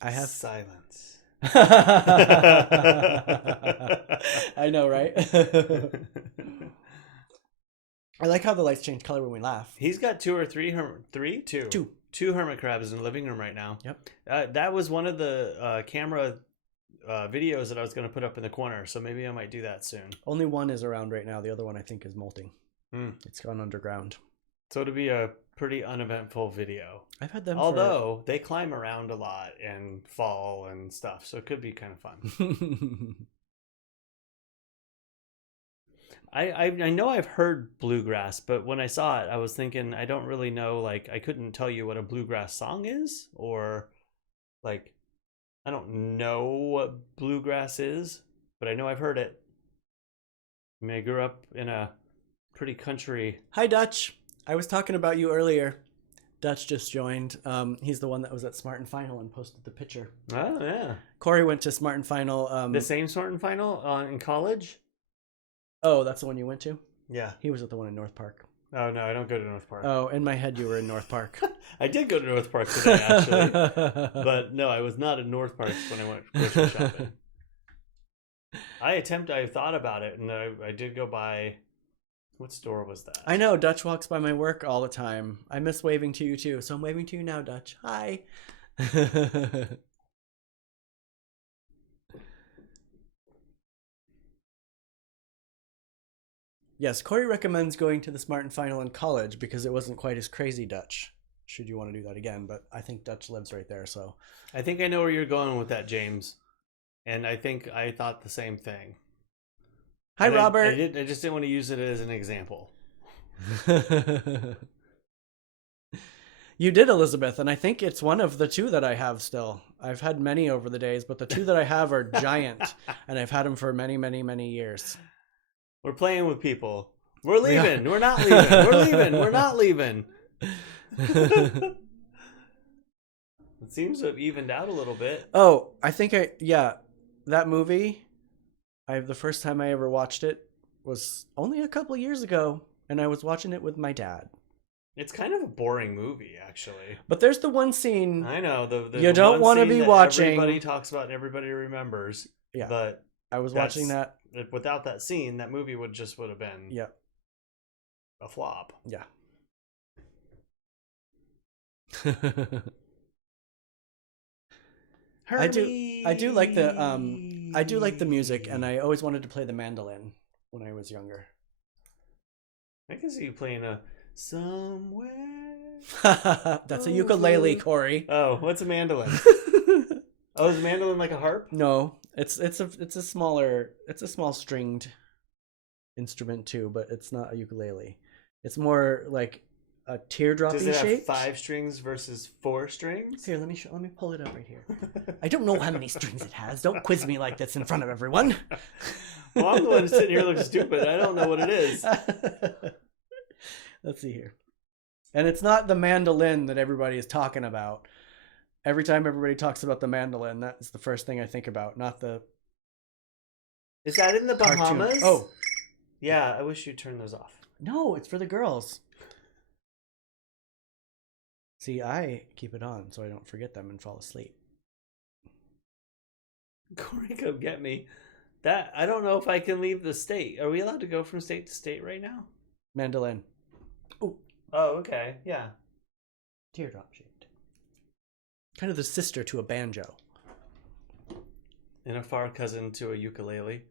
I have silence. I know, right? I like how the lights change color when we laugh. He's got two hermit crabs in the living room right now. Yep. That was one of the camera videos that I was going to put up in the corner, so maybe I might do that soon. Only one is around right now. The other one I think is molting. It's gone underground. So it'll be a pretty uneventful video. I've had them. Although they climb around a lot and fall and stuff, so it could be kind of fun. I know I've heard bluegrass, but when I saw it, I was thinking I don't really know. Like, I couldn't tell you what a bluegrass song is, or like, I don't know what bluegrass is, but I know I've heard it. I mean, I grew up in a pretty country. Hi, Dutch. I was talking about you earlier. Dutch just joined. He's the one that was at Smart and Final and posted the picture. Oh, yeah. Cory went to Smart and Final. The same Smart and Final in college? Oh, that's the one you went to? Yeah. He was at the one in North Park. Oh, no, I don't go to North Park. Oh, in my head, you were in North Park. I did go to North Park today, actually. But no, I was not in North Park when I went grocery shopping. I thought about it, and I did go by... What store was that? I know, Dutch walks by my work all the time. I miss waving to you too, so I'm waving to you now, Dutch. Hi. Yes, Cory recommends going to the Smart and Final in college because it wasn't quite as crazy, Dutch. Should you want to do that again, but I think Dutch lives right there, so. I think I know where you're going with that, James. And I think I thought the same thing. Hi, Robert. I just didn't want to use it as an example. You did, Elizabeth, and I think it's one of the two that I have still. I've had many over the days, but the two that I have are giant, and I've had them for many, many, many years. We're playing with people. We're leaving. We're not leaving. We're leaving. We're not leaving. It seems to have evened out a little bit. Oh, I think that movie, the first time I ever watched it was only a couple years ago, and I was watching it with my dad. It's kind of a boring movie, actually. But there's the one scene. I know the you don't want to be watching. Everybody talks about and everybody remembers. Yeah, but I was watching that. Without that scene, that movie would have been a flop. Yeah. I do like the music, and I always wanted to play the mandolin when I was younger. I can see you playing a somewhere. That's a ukulele, Cory. Oh, what's a mandolin? Oh, is a mandolin like a harp? No, It's a small stringed instrument too, but it's not a ukulele. It's more like a teardroppy Does it have shape. 5 strings versus 4 strings? Here, let me pull it up right here. I don't know how many strings it has. Don't quiz me like this in front of everyone. Well, I'm the one sitting here looking stupid. I don't know what it is. Let's see here. And it's not the mandolin that everybody is talking about. Every time everybody talks about the mandolin, that's the first thing I think about, not the Is that in the cartoon. Bahamas? Oh, Yeah, I wish you'd turn those off. no, it's for the girls. See, I keep it on so I don't forget them and fall asleep. Cory, come get me. That I don't know if I can leave the state. Are we allowed to go from state to state right now? Mandolin. Oh, okay. Yeah. Teardrop shaped. Kind of the sister to a banjo. And a far cousin to a ukulele.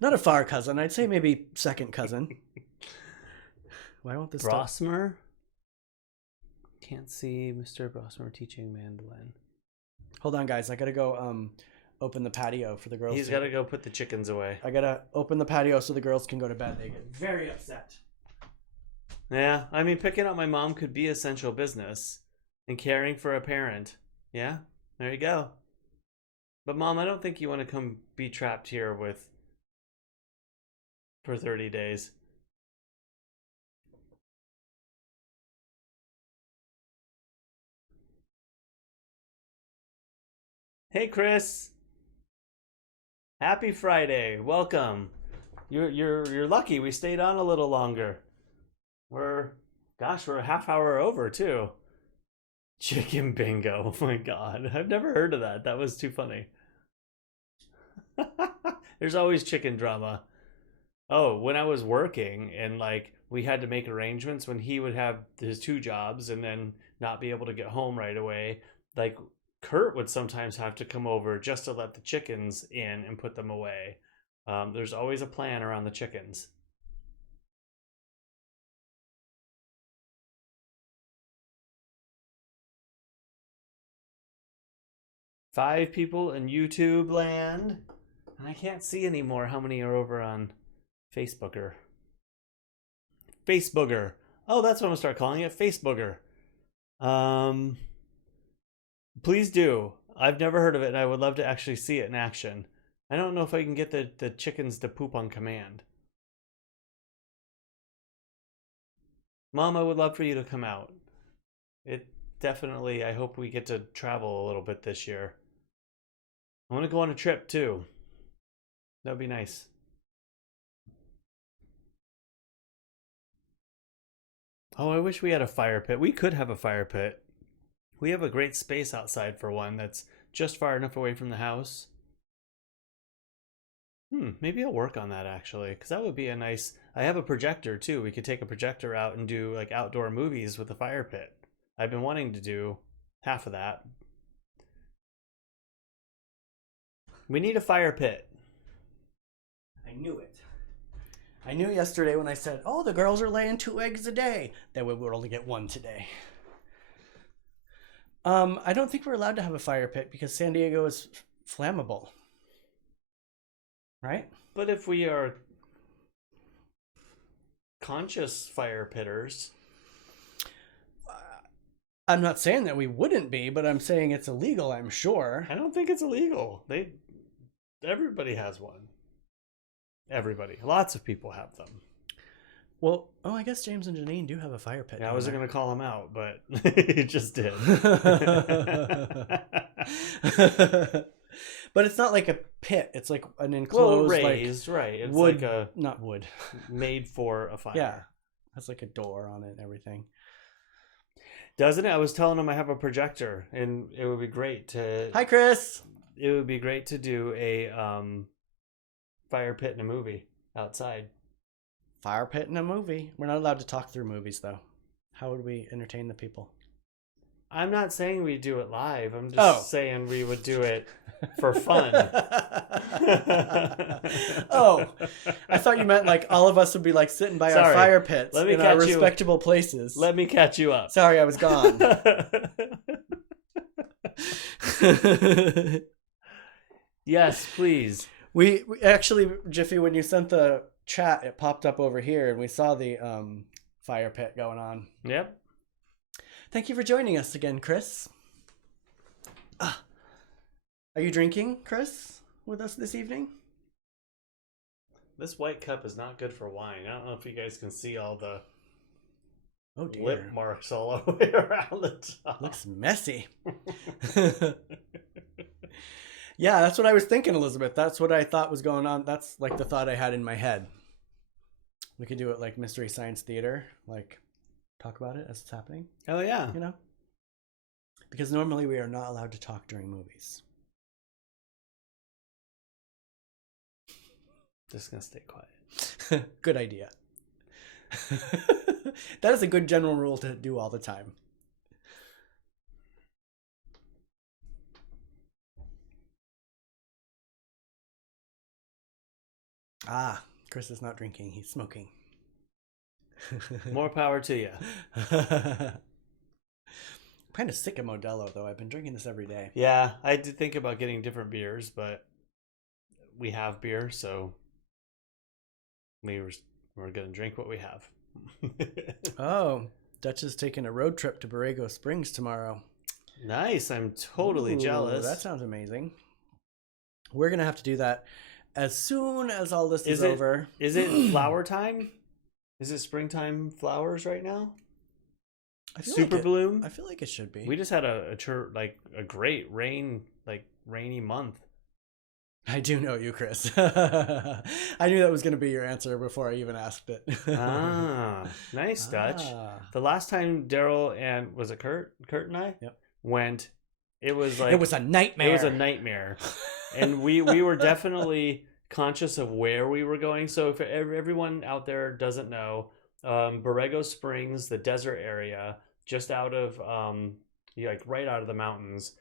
Not a far cousin. I'd say maybe second cousin. Why won't this stop? Brosmer? Can't see Mr. Brosmer teaching mandolin. Hold on, guys. I gotta go open the patio for the girls. He's got to go put the chickens away. I gotta open the patio so the girls can go to bed. They get very upset. Yeah, I mean, picking up my mom could be essential business. And caring for a parent. Yeah, there you go. But Mom, I don't think you want to come be trapped here for 30 days. Hey Chris. Happy Friday. Welcome. You're lucky we stayed on a little longer. We're a half hour over too. Chicken bingo. Oh my god. I've never heard of that. That was too funny. There's always chicken drama. Oh, when I was working and like we had to make arrangements when he would have his 2 jobs and then not be able to get home right away, like Kurt would sometimes have to come over just to let the chickens in and put them away. There's always a plan around the chickens. Five people in YouTube land. And I can't see anymore how many are over on Facebooker. Facebooker. Oh, that's what I'm going to start calling it. Facebooker. Please do. I've never heard of it, and I would love to actually see it in action. I don't know if I can get the chickens to poop on command. Mom, I would love for you to come out. It definitely, I hope we get to travel a little bit this year. I want to go on a trip, too. That would be nice. Oh, I wish we had a fire pit. We could have a fire pit. We have a great space outside for one that's just far enough away from the house. Maybe I'll work on that actually, because that would be a nice... I have a projector too. We could take a projector out and do like outdoor movies with a fire pit. I've been wanting to do half of that. We need a fire pit. I knew it. I knew yesterday when I said, oh, the girls are laying 2 eggs a day, that we would only get 1 today. I don't think we're allowed to have a fire pit because San Diego is flammable. Right? But if we are conscious fire pitters... I'm not saying that we wouldn't be, but I'm saying it's illegal, I'm sure. I don't think it's illegal. Everybody has one. Everybody. Lots of people have them. Well, I guess James and Janine do have a fire pit. Yeah, I wasn't going to call them out, but it just did. But it's not like a pit. It's like an enclosed, raised, like, right? It's wood, like a not wood, made for a fire. Yeah, has like a door on it and everything. Doesn't it? I was telling him I have a projector, and it would be great to. Hi, Chris. It would be great to do a fire pit in a movie outside. Fire pit in a movie. We're not allowed to talk through movies, though. How would we entertain the people? I'm not saying we do it live. I'm just saying we would do it for fun. Oh, I thought you meant like all of us would be like sitting by our fire pits in our respectable places. Let me catch you up. Sorry, I was gone. Yes, please. we actually, Jiffy, when you sent the chat, it popped up over here, and we saw the fire pit going on. Yep. Thank you for joining us again, Chris. Are you drinking, Chris, with us this evening? This white cup is not good for wine. I don't know if you guys can see all the dear. lip marks all the way around the top. Looks messy. Yeah, that's what I was thinking, Elizabeth. That's what I thought was going on. That's like the thought I had in my head. We could do it like Mystery Science Theater, like talk about it as it's happening. Oh, yeah. You know? Because normally we are not allowed to talk during movies. Just gonna stay quiet. Good idea. That is a good general rule to do all the time. Ah, Chris is not drinking. He's smoking. More power to you. I'm kind of sick of Modelo, though. I've been drinking this every day. Yeah, I did think about getting different beers, but we have beer, so we're going to drink what we have. Oh, Dutch is taking a road trip to Borrego Springs tomorrow. Nice. I'm totally jealous. That sounds amazing. We're going to have to do that as soon as all this is over. Is it flower time? Is it springtime flowers right now? Super bloom? I feel like it should be. We just had a great rainy month. I do know you, Chris. I knew that was going to be your answer before I even asked it. Nice, Dutch. The last time Derrol and was it Kurt and I went, it was like it was a nightmare. It was a nightmare, and we were definitely conscious of where we were going. So if everyone out there doesn't know, Borrego Springs, the desert area, just out of like right out of the mountains,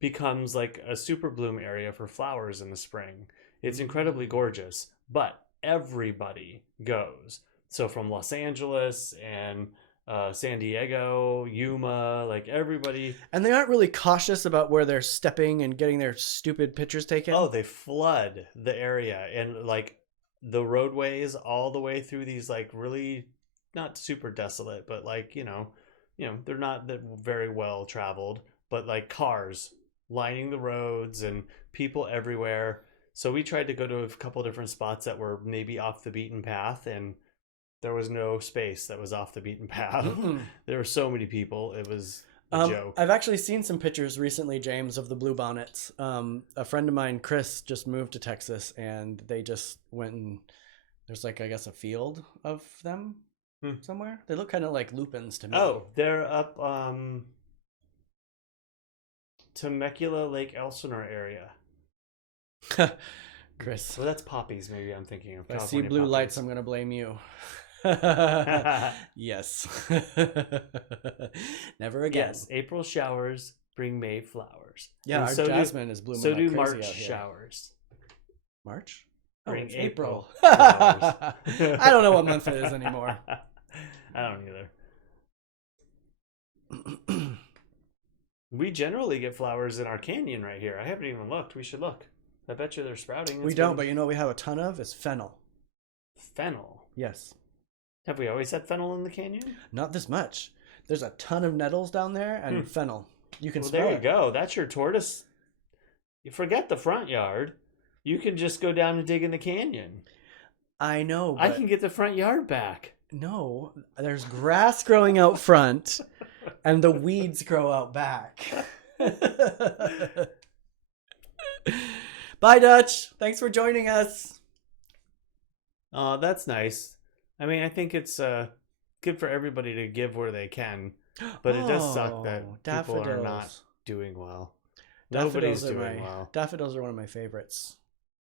becomes like a super bloom area for flowers in the spring. It's incredibly gorgeous, but everybody goes. So from Los Angeles and San Diego, Yuma, like everybody. And they aren't really cautious about where they're stepping and getting their stupid pictures taken. Oh, they flood the area and like the roadways all the way through these like really not super desolate, but like, you know, they're not that very well traveled, but like cars lining the roads and people everywhere. So we tried to go to a couple different spots that were maybe off the beaten path, and there was no space that was off the beaten path. There were so many people. It was a joke. I've actually seen some pictures recently, James, of the bluebonnets. A friend of mine, Chris, just moved to Texas, and they just went and there's like, I guess, a field of them somewhere. They look kind of like lupins to me. Oh, they're up Temecula, Lake Elsinore area. Chris. Well, that's poppies. Maybe I'm thinking of. If I see California blue poppies. lights, I'm going to blame you. Yes. Never again. Yes, April showers bring May flowers. Yeah, and our so jasmine is blooming So like do crazy March out here. showers. March? Oh, Bring it's April April. flowers. I don't know what month it is anymore. I don't either. We generally get flowers in our canyon right here. I haven't even looked. We should look. I bet you they're sprouting. We don't, but you know what we have a ton of is fennel. Fennel? Yes. Have we always had fennel in the canyon? Not this much. There's a ton of nettles down there and fennel. You can smell there you it. go. That's your tortoise. You forget the front yard. You can just go down and dig in the canyon. I know, but I can get the front yard back. no, there's grass growing out front and the weeds grow out back. Bye, Dutch. Thanks for joining us. Oh, that's nice. I mean, I think it's good for everybody to give where they can, but it does suck that people are not doing well. Nobody's doing well. Daffodils are one of my favorites.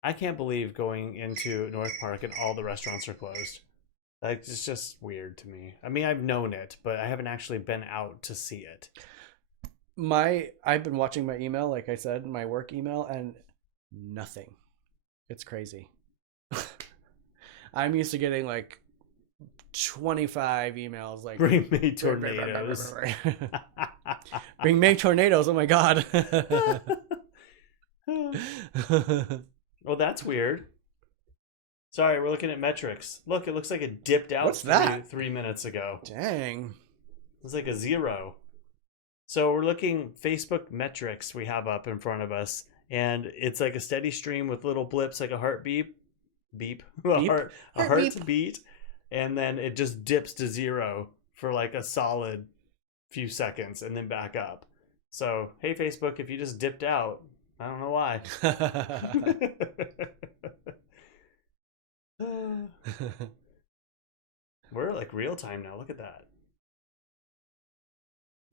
I can't believe going into North Park and all the restaurants are closed. Like, it's just weird to me. I mean, I've known it, but I haven't actually been out to see it. I've been watching my email, like I said, my work email, and nothing. It's crazy. I'm used to getting like 25 emails like Bring me tornadoes. Being May tornadoes. Oh my god. Well, that's weird. Sorry, we're looking at metrics. Look, it looks like it dipped out. What's that? 3 minutes ago. Dang. It's like a 0. So we're looking Facebook metrics we have up in front of us, and it's like a steady stream with little blips, like a heartbeat, beep, a heartbeat, and then it just dips to 0 for like a solid few seconds, and then back up. So hey, Facebook, if you just dipped out, I don't know why. We're like real time now. Look at that.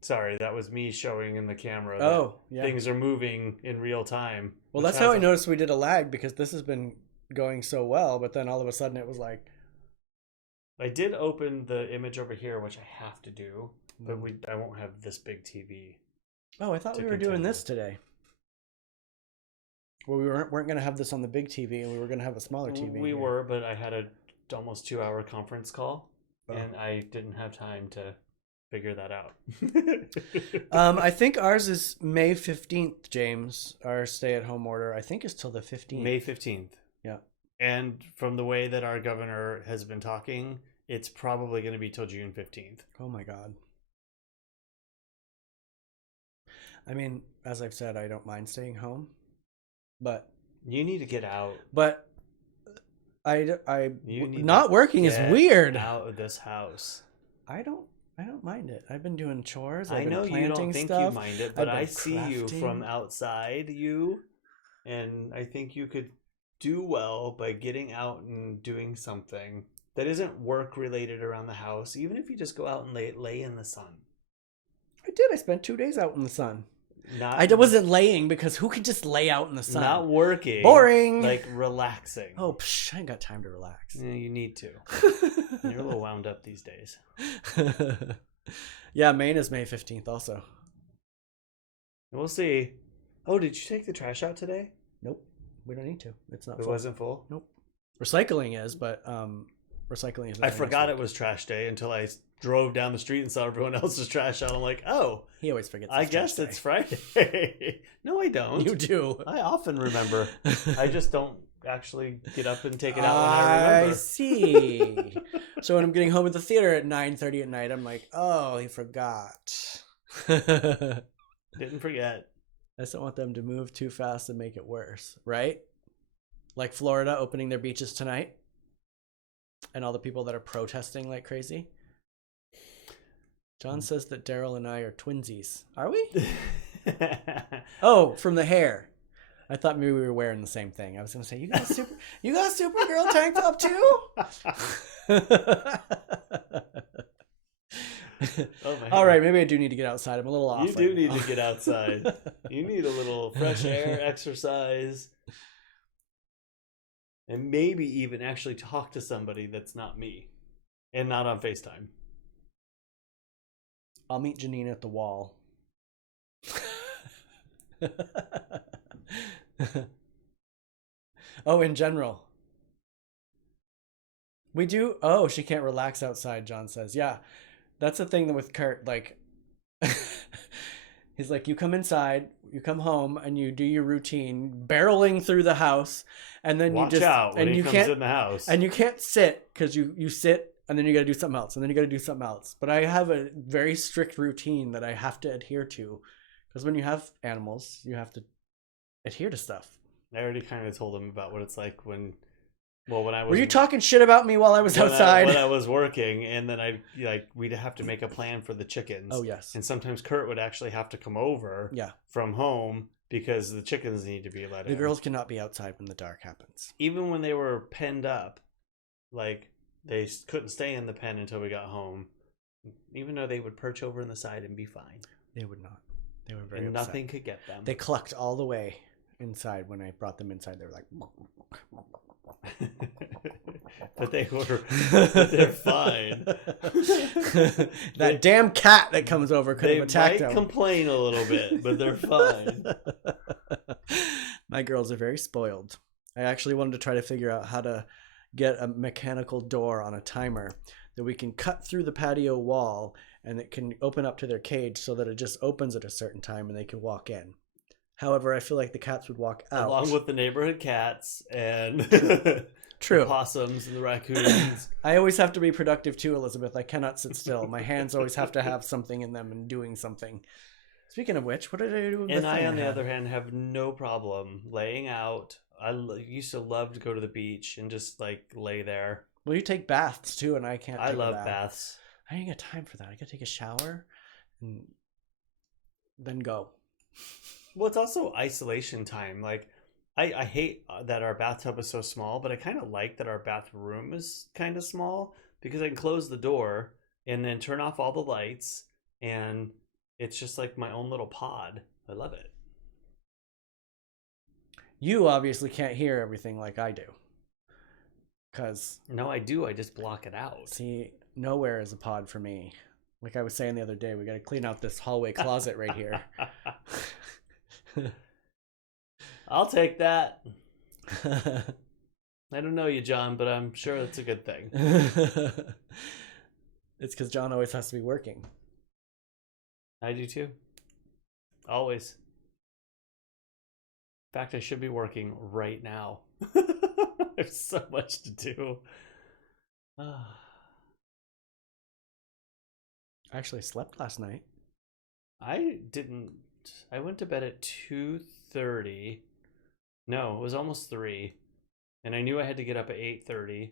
Sorry, that was me showing in the camera that things are moving in real time. Well, that's how I noticed we did a lag, because this has been going so well, but then all of a sudden it was like... I did open the image over here, which I have to do, but I won't have this big TV. Oh, I thought we were doing this today. Well, we weren't going to have this on the big TV, and we were going to have a smaller TV. We were, but I had a almost 2-hour conference call, and I didn't have time to figure that out. I think ours is May 15th, James. Our stay-at-home order, I think, is till the 15th. May 15th. Yeah. And from the way that our governor has been talking, it's probably going to be till June 15th. Oh, my God. I mean, as I've said, I don't mind staying home, but... You need to get out. But not working is weird. Out of this house. I don't mind it. I've been doing chores. I know you don't think you mind it, but I see you from outside and I think you could do well by getting out and doing something that isn't work related around the house, even if you just go out and lay in the sun. I did. I spent 2 days out in the sun. I wasn't laying, because who could just lay out in the sun? Not working. Boring. Like relaxing. Oh, I ain't got time to relax. Yeah, you need to. You're a little wound up these days. Yeah, Maine is May 15th also. We'll see. Oh, did you take the trash out today? Nope. We don't need to. It's not full. It wasn't full? Nope. Recycling is, but recycling is... I forgot it was trash day until I drove down the street and saw everyone else's trash out. I'm like, oh. He always forgets. I guess it's Friday. No, I don't. You do. I often remember. I just don't actually get up and take it out when I remember. I see. So when I'm getting home at the theater at 9:30 at night, I'm like, oh, he forgot. Didn't forget. I just don't want them to move too fast and make it worse, right? Like Florida opening their beaches tonight, and all the people that are protesting like crazy. John says that Derrol and I are twinsies. Are we? Oh, from the hair. I thought maybe we were wearing the same thing. I was gonna say, you got a Supergirl tank top too? All right, maybe I do need to get outside. I'm a little off. You do need to get outside. You need a little fresh air, exercise, and maybe even actually talk to somebody that's not me and not on FaceTime. I'll meet Janine at the wall. Oh, in general. We do. Oh, she can't relax outside, John says. Yeah, that's the thing with Kurt. Like, he's like, you come inside, you come home, and you do your routine, barreling through the house, and then Watch out when he comes in the house. And you can't sit, because you sit, and then you got to do something else, and then you got to do something else. But I have a very strict routine that I have to adhere to, because when you have animals, you have to adhere to stuff. I already kind of told him about what it's like when I was... Were you talking shit about me while I was outside? When I was working, and then we'd have to make a plan for the chickens. Oh, yes. And sometimes Kurt would actually have to come over from home because the chickens need to be let in. The girls cannot be outside when the dark happens. Even when they were penned up, like, they couldn't stay in the pen until we got home, even though they would perch over on the side and be fine. They would not. They were very upset. Nothing could get them. They clucked all the way inside. When I brought them inside, they were like... But they're fine. That damn cat that comes over could have attacked them. They might complain a little bit, but they're fine. My girls are very spoiled. I actually wanted to try to figure out how to get a mechanical door on a timer that we can cut through the patio wall and it can open up to their cage so that it just opens at a certain time and they can walk in. However, I feel like the cats would walk out. Along with the neighborhood cats and True. the possums and the raccoons. I always have to be productive too, Elizabeth. I cannot sit still. My hands always have to have something in them and doing something. Speaking of which, what did I do with And I, on the other hand, have no problem laying out. I used to love to go to the beach and just like lay there. Well, you take baths too, and I can't. I take love a bath. baths. I ain't got time for that. I gotta take a shower and then go. Well, it's also isolation time. Like, I hate that our bathtub is so small, but I kind of like that our bathroom is kind of small because I can close the door and then turn off all the lights, and it's just like my own little pod. I love it. You obviously can't hear everything like I do. Because, No, I do. I just block it out. see, nowhere is a pod for me. Like I was saying the other day, we got to clean out this hallway closet right here. I'll take that. I don't know you, John, but I'm sure that's a good thing. It's because John always has to be working. I do too. Always. In fact, I should be working right now. I have so much to do. I actually slept last night. I didn't. I went to bed at 2:30. No, it was almost 3. And I knew I had to get up at 8:30.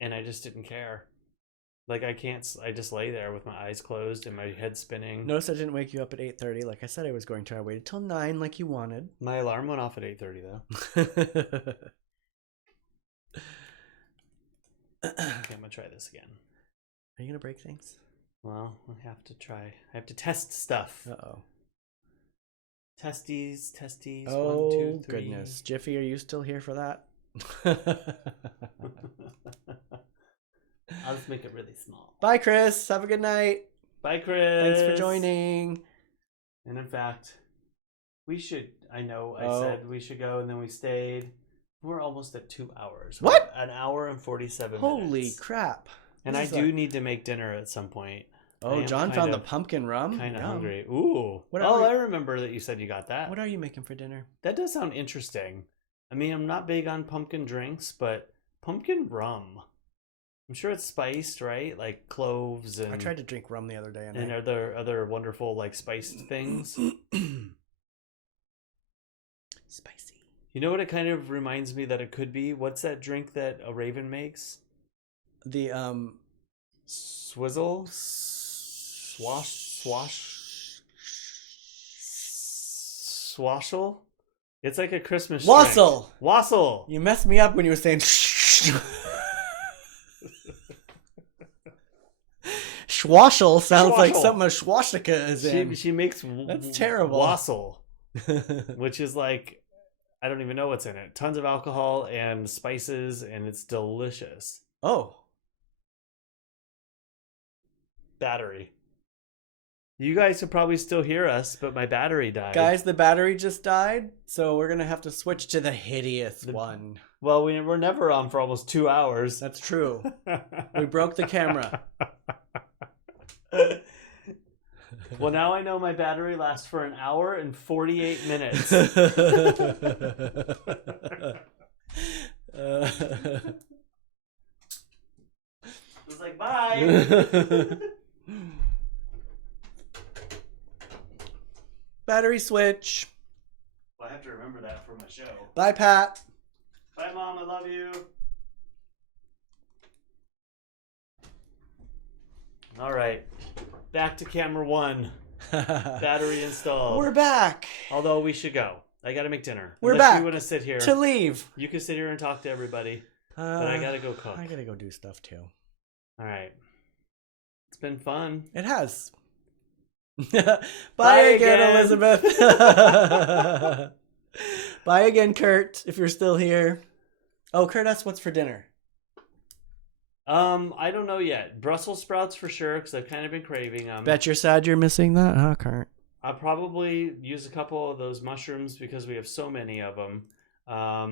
And I just didn't care. Like, I just lay there with my eyes closed and my head spinning. Notice I didn't wake you up at 8:30 like I said I was going to. I waited till 9 like you wanted. My alarm went off at 8:30 though. Okay, I'm gonna try this again. Are you going to break things? Well, I have to try. I have to test stuff. Uh-oh. Testes. Oh, 1, 2, 3. goodness. Jiffy, are you still here for that? I'll just make it really small. Bye, Chris. Have a good night. Bye, Chris. Thanks for joining. And in fact, we should. I know I Oh. said we should go, and then we stayed. We're almost at 2 hours. What? An hour and 47 Holy minutes. crap. And This I is do a- need to make dinner at some point. I Oh, am John kind found the of- pumpkin rum. Kind of Yum. hungry. Ooh. What Oh, are- I remember that you said you got that. What are you making for dinner? That does sound interesting. I mean, I'm not big on pumpkin drinks, but pumpkin rum. I'm sure it's spiced, right? Like cloves and I tried to drink rum the other day. and are there other wonderful like spiced things? Spicy. You know what it kind of reminds me that it could be? What's that drink that a raven makes? The Swizzle? Swashel? It's like a Christmas Wassail. drink. Wassail. You messed me up when you were saying Schwashel sounds like Schwashel. something a swastika is in. She makes That's terrible. wassail, which is like, I don't even know what's in it. Tons of alcohol and spices, and it's delicious. Oh. Battery. You guys could probably still hear us, but my battery died. Guys, the battery just died, so we're going to have to switch to the hideous one. Well, we're never on for almost 2 hours. That's true. We broke the camera. Well, now I know my battery lasts for an hour and 48 minutes. It's like, bye. Battery switch. Well, I have to remember that for my show. Bye, Pat. Bye, Mom. I love you. All right. Back to camera 1. Battery installed. We're back. Although we should go. I got to make dinner. We're Unless back you want to sit here. to leave. You can sit here and talk to everybody. But I got to go cook. I got to go do stuff too. All right. It's been fun. It has. Bye Bye again, again. Elizabeth. Bye again, Kurt, if you're still here. Oh, Kurt asked what's for dinner. I don't know yet. Brussels sprouts for sure, because I've kind of been craving them. Bet you're sad you're missing that, huh, Kurt? I'll probably use a couple of those mushrooms because we have so many of them. I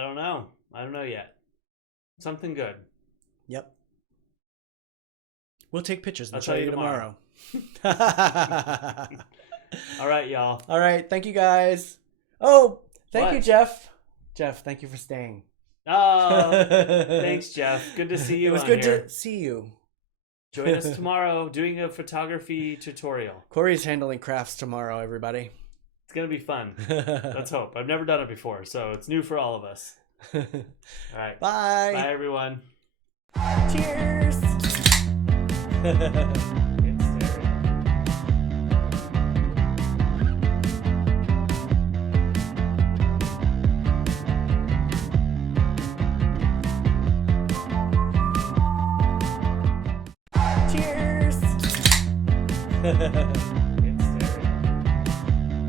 don't know. I don't know yet. Something good. Yep. We'll take pictures. We'll I'll show tell you you tomorrow. All right, y'all. All right. Thank you, guys. Oh, thank What? you, Jeff. Jeff, thank you for staying. Oh, thanks, Jeff. Good to see you. It was on good here. to see you. Join us tomorrow doing a photography tutorial. Corey's handling crafts tomorrow, everybody. It's gonna be fun. Let's hope. I've never done it before, so it's new for all of us. All right. Bye. Bye, everyone. Cheers. Cheers.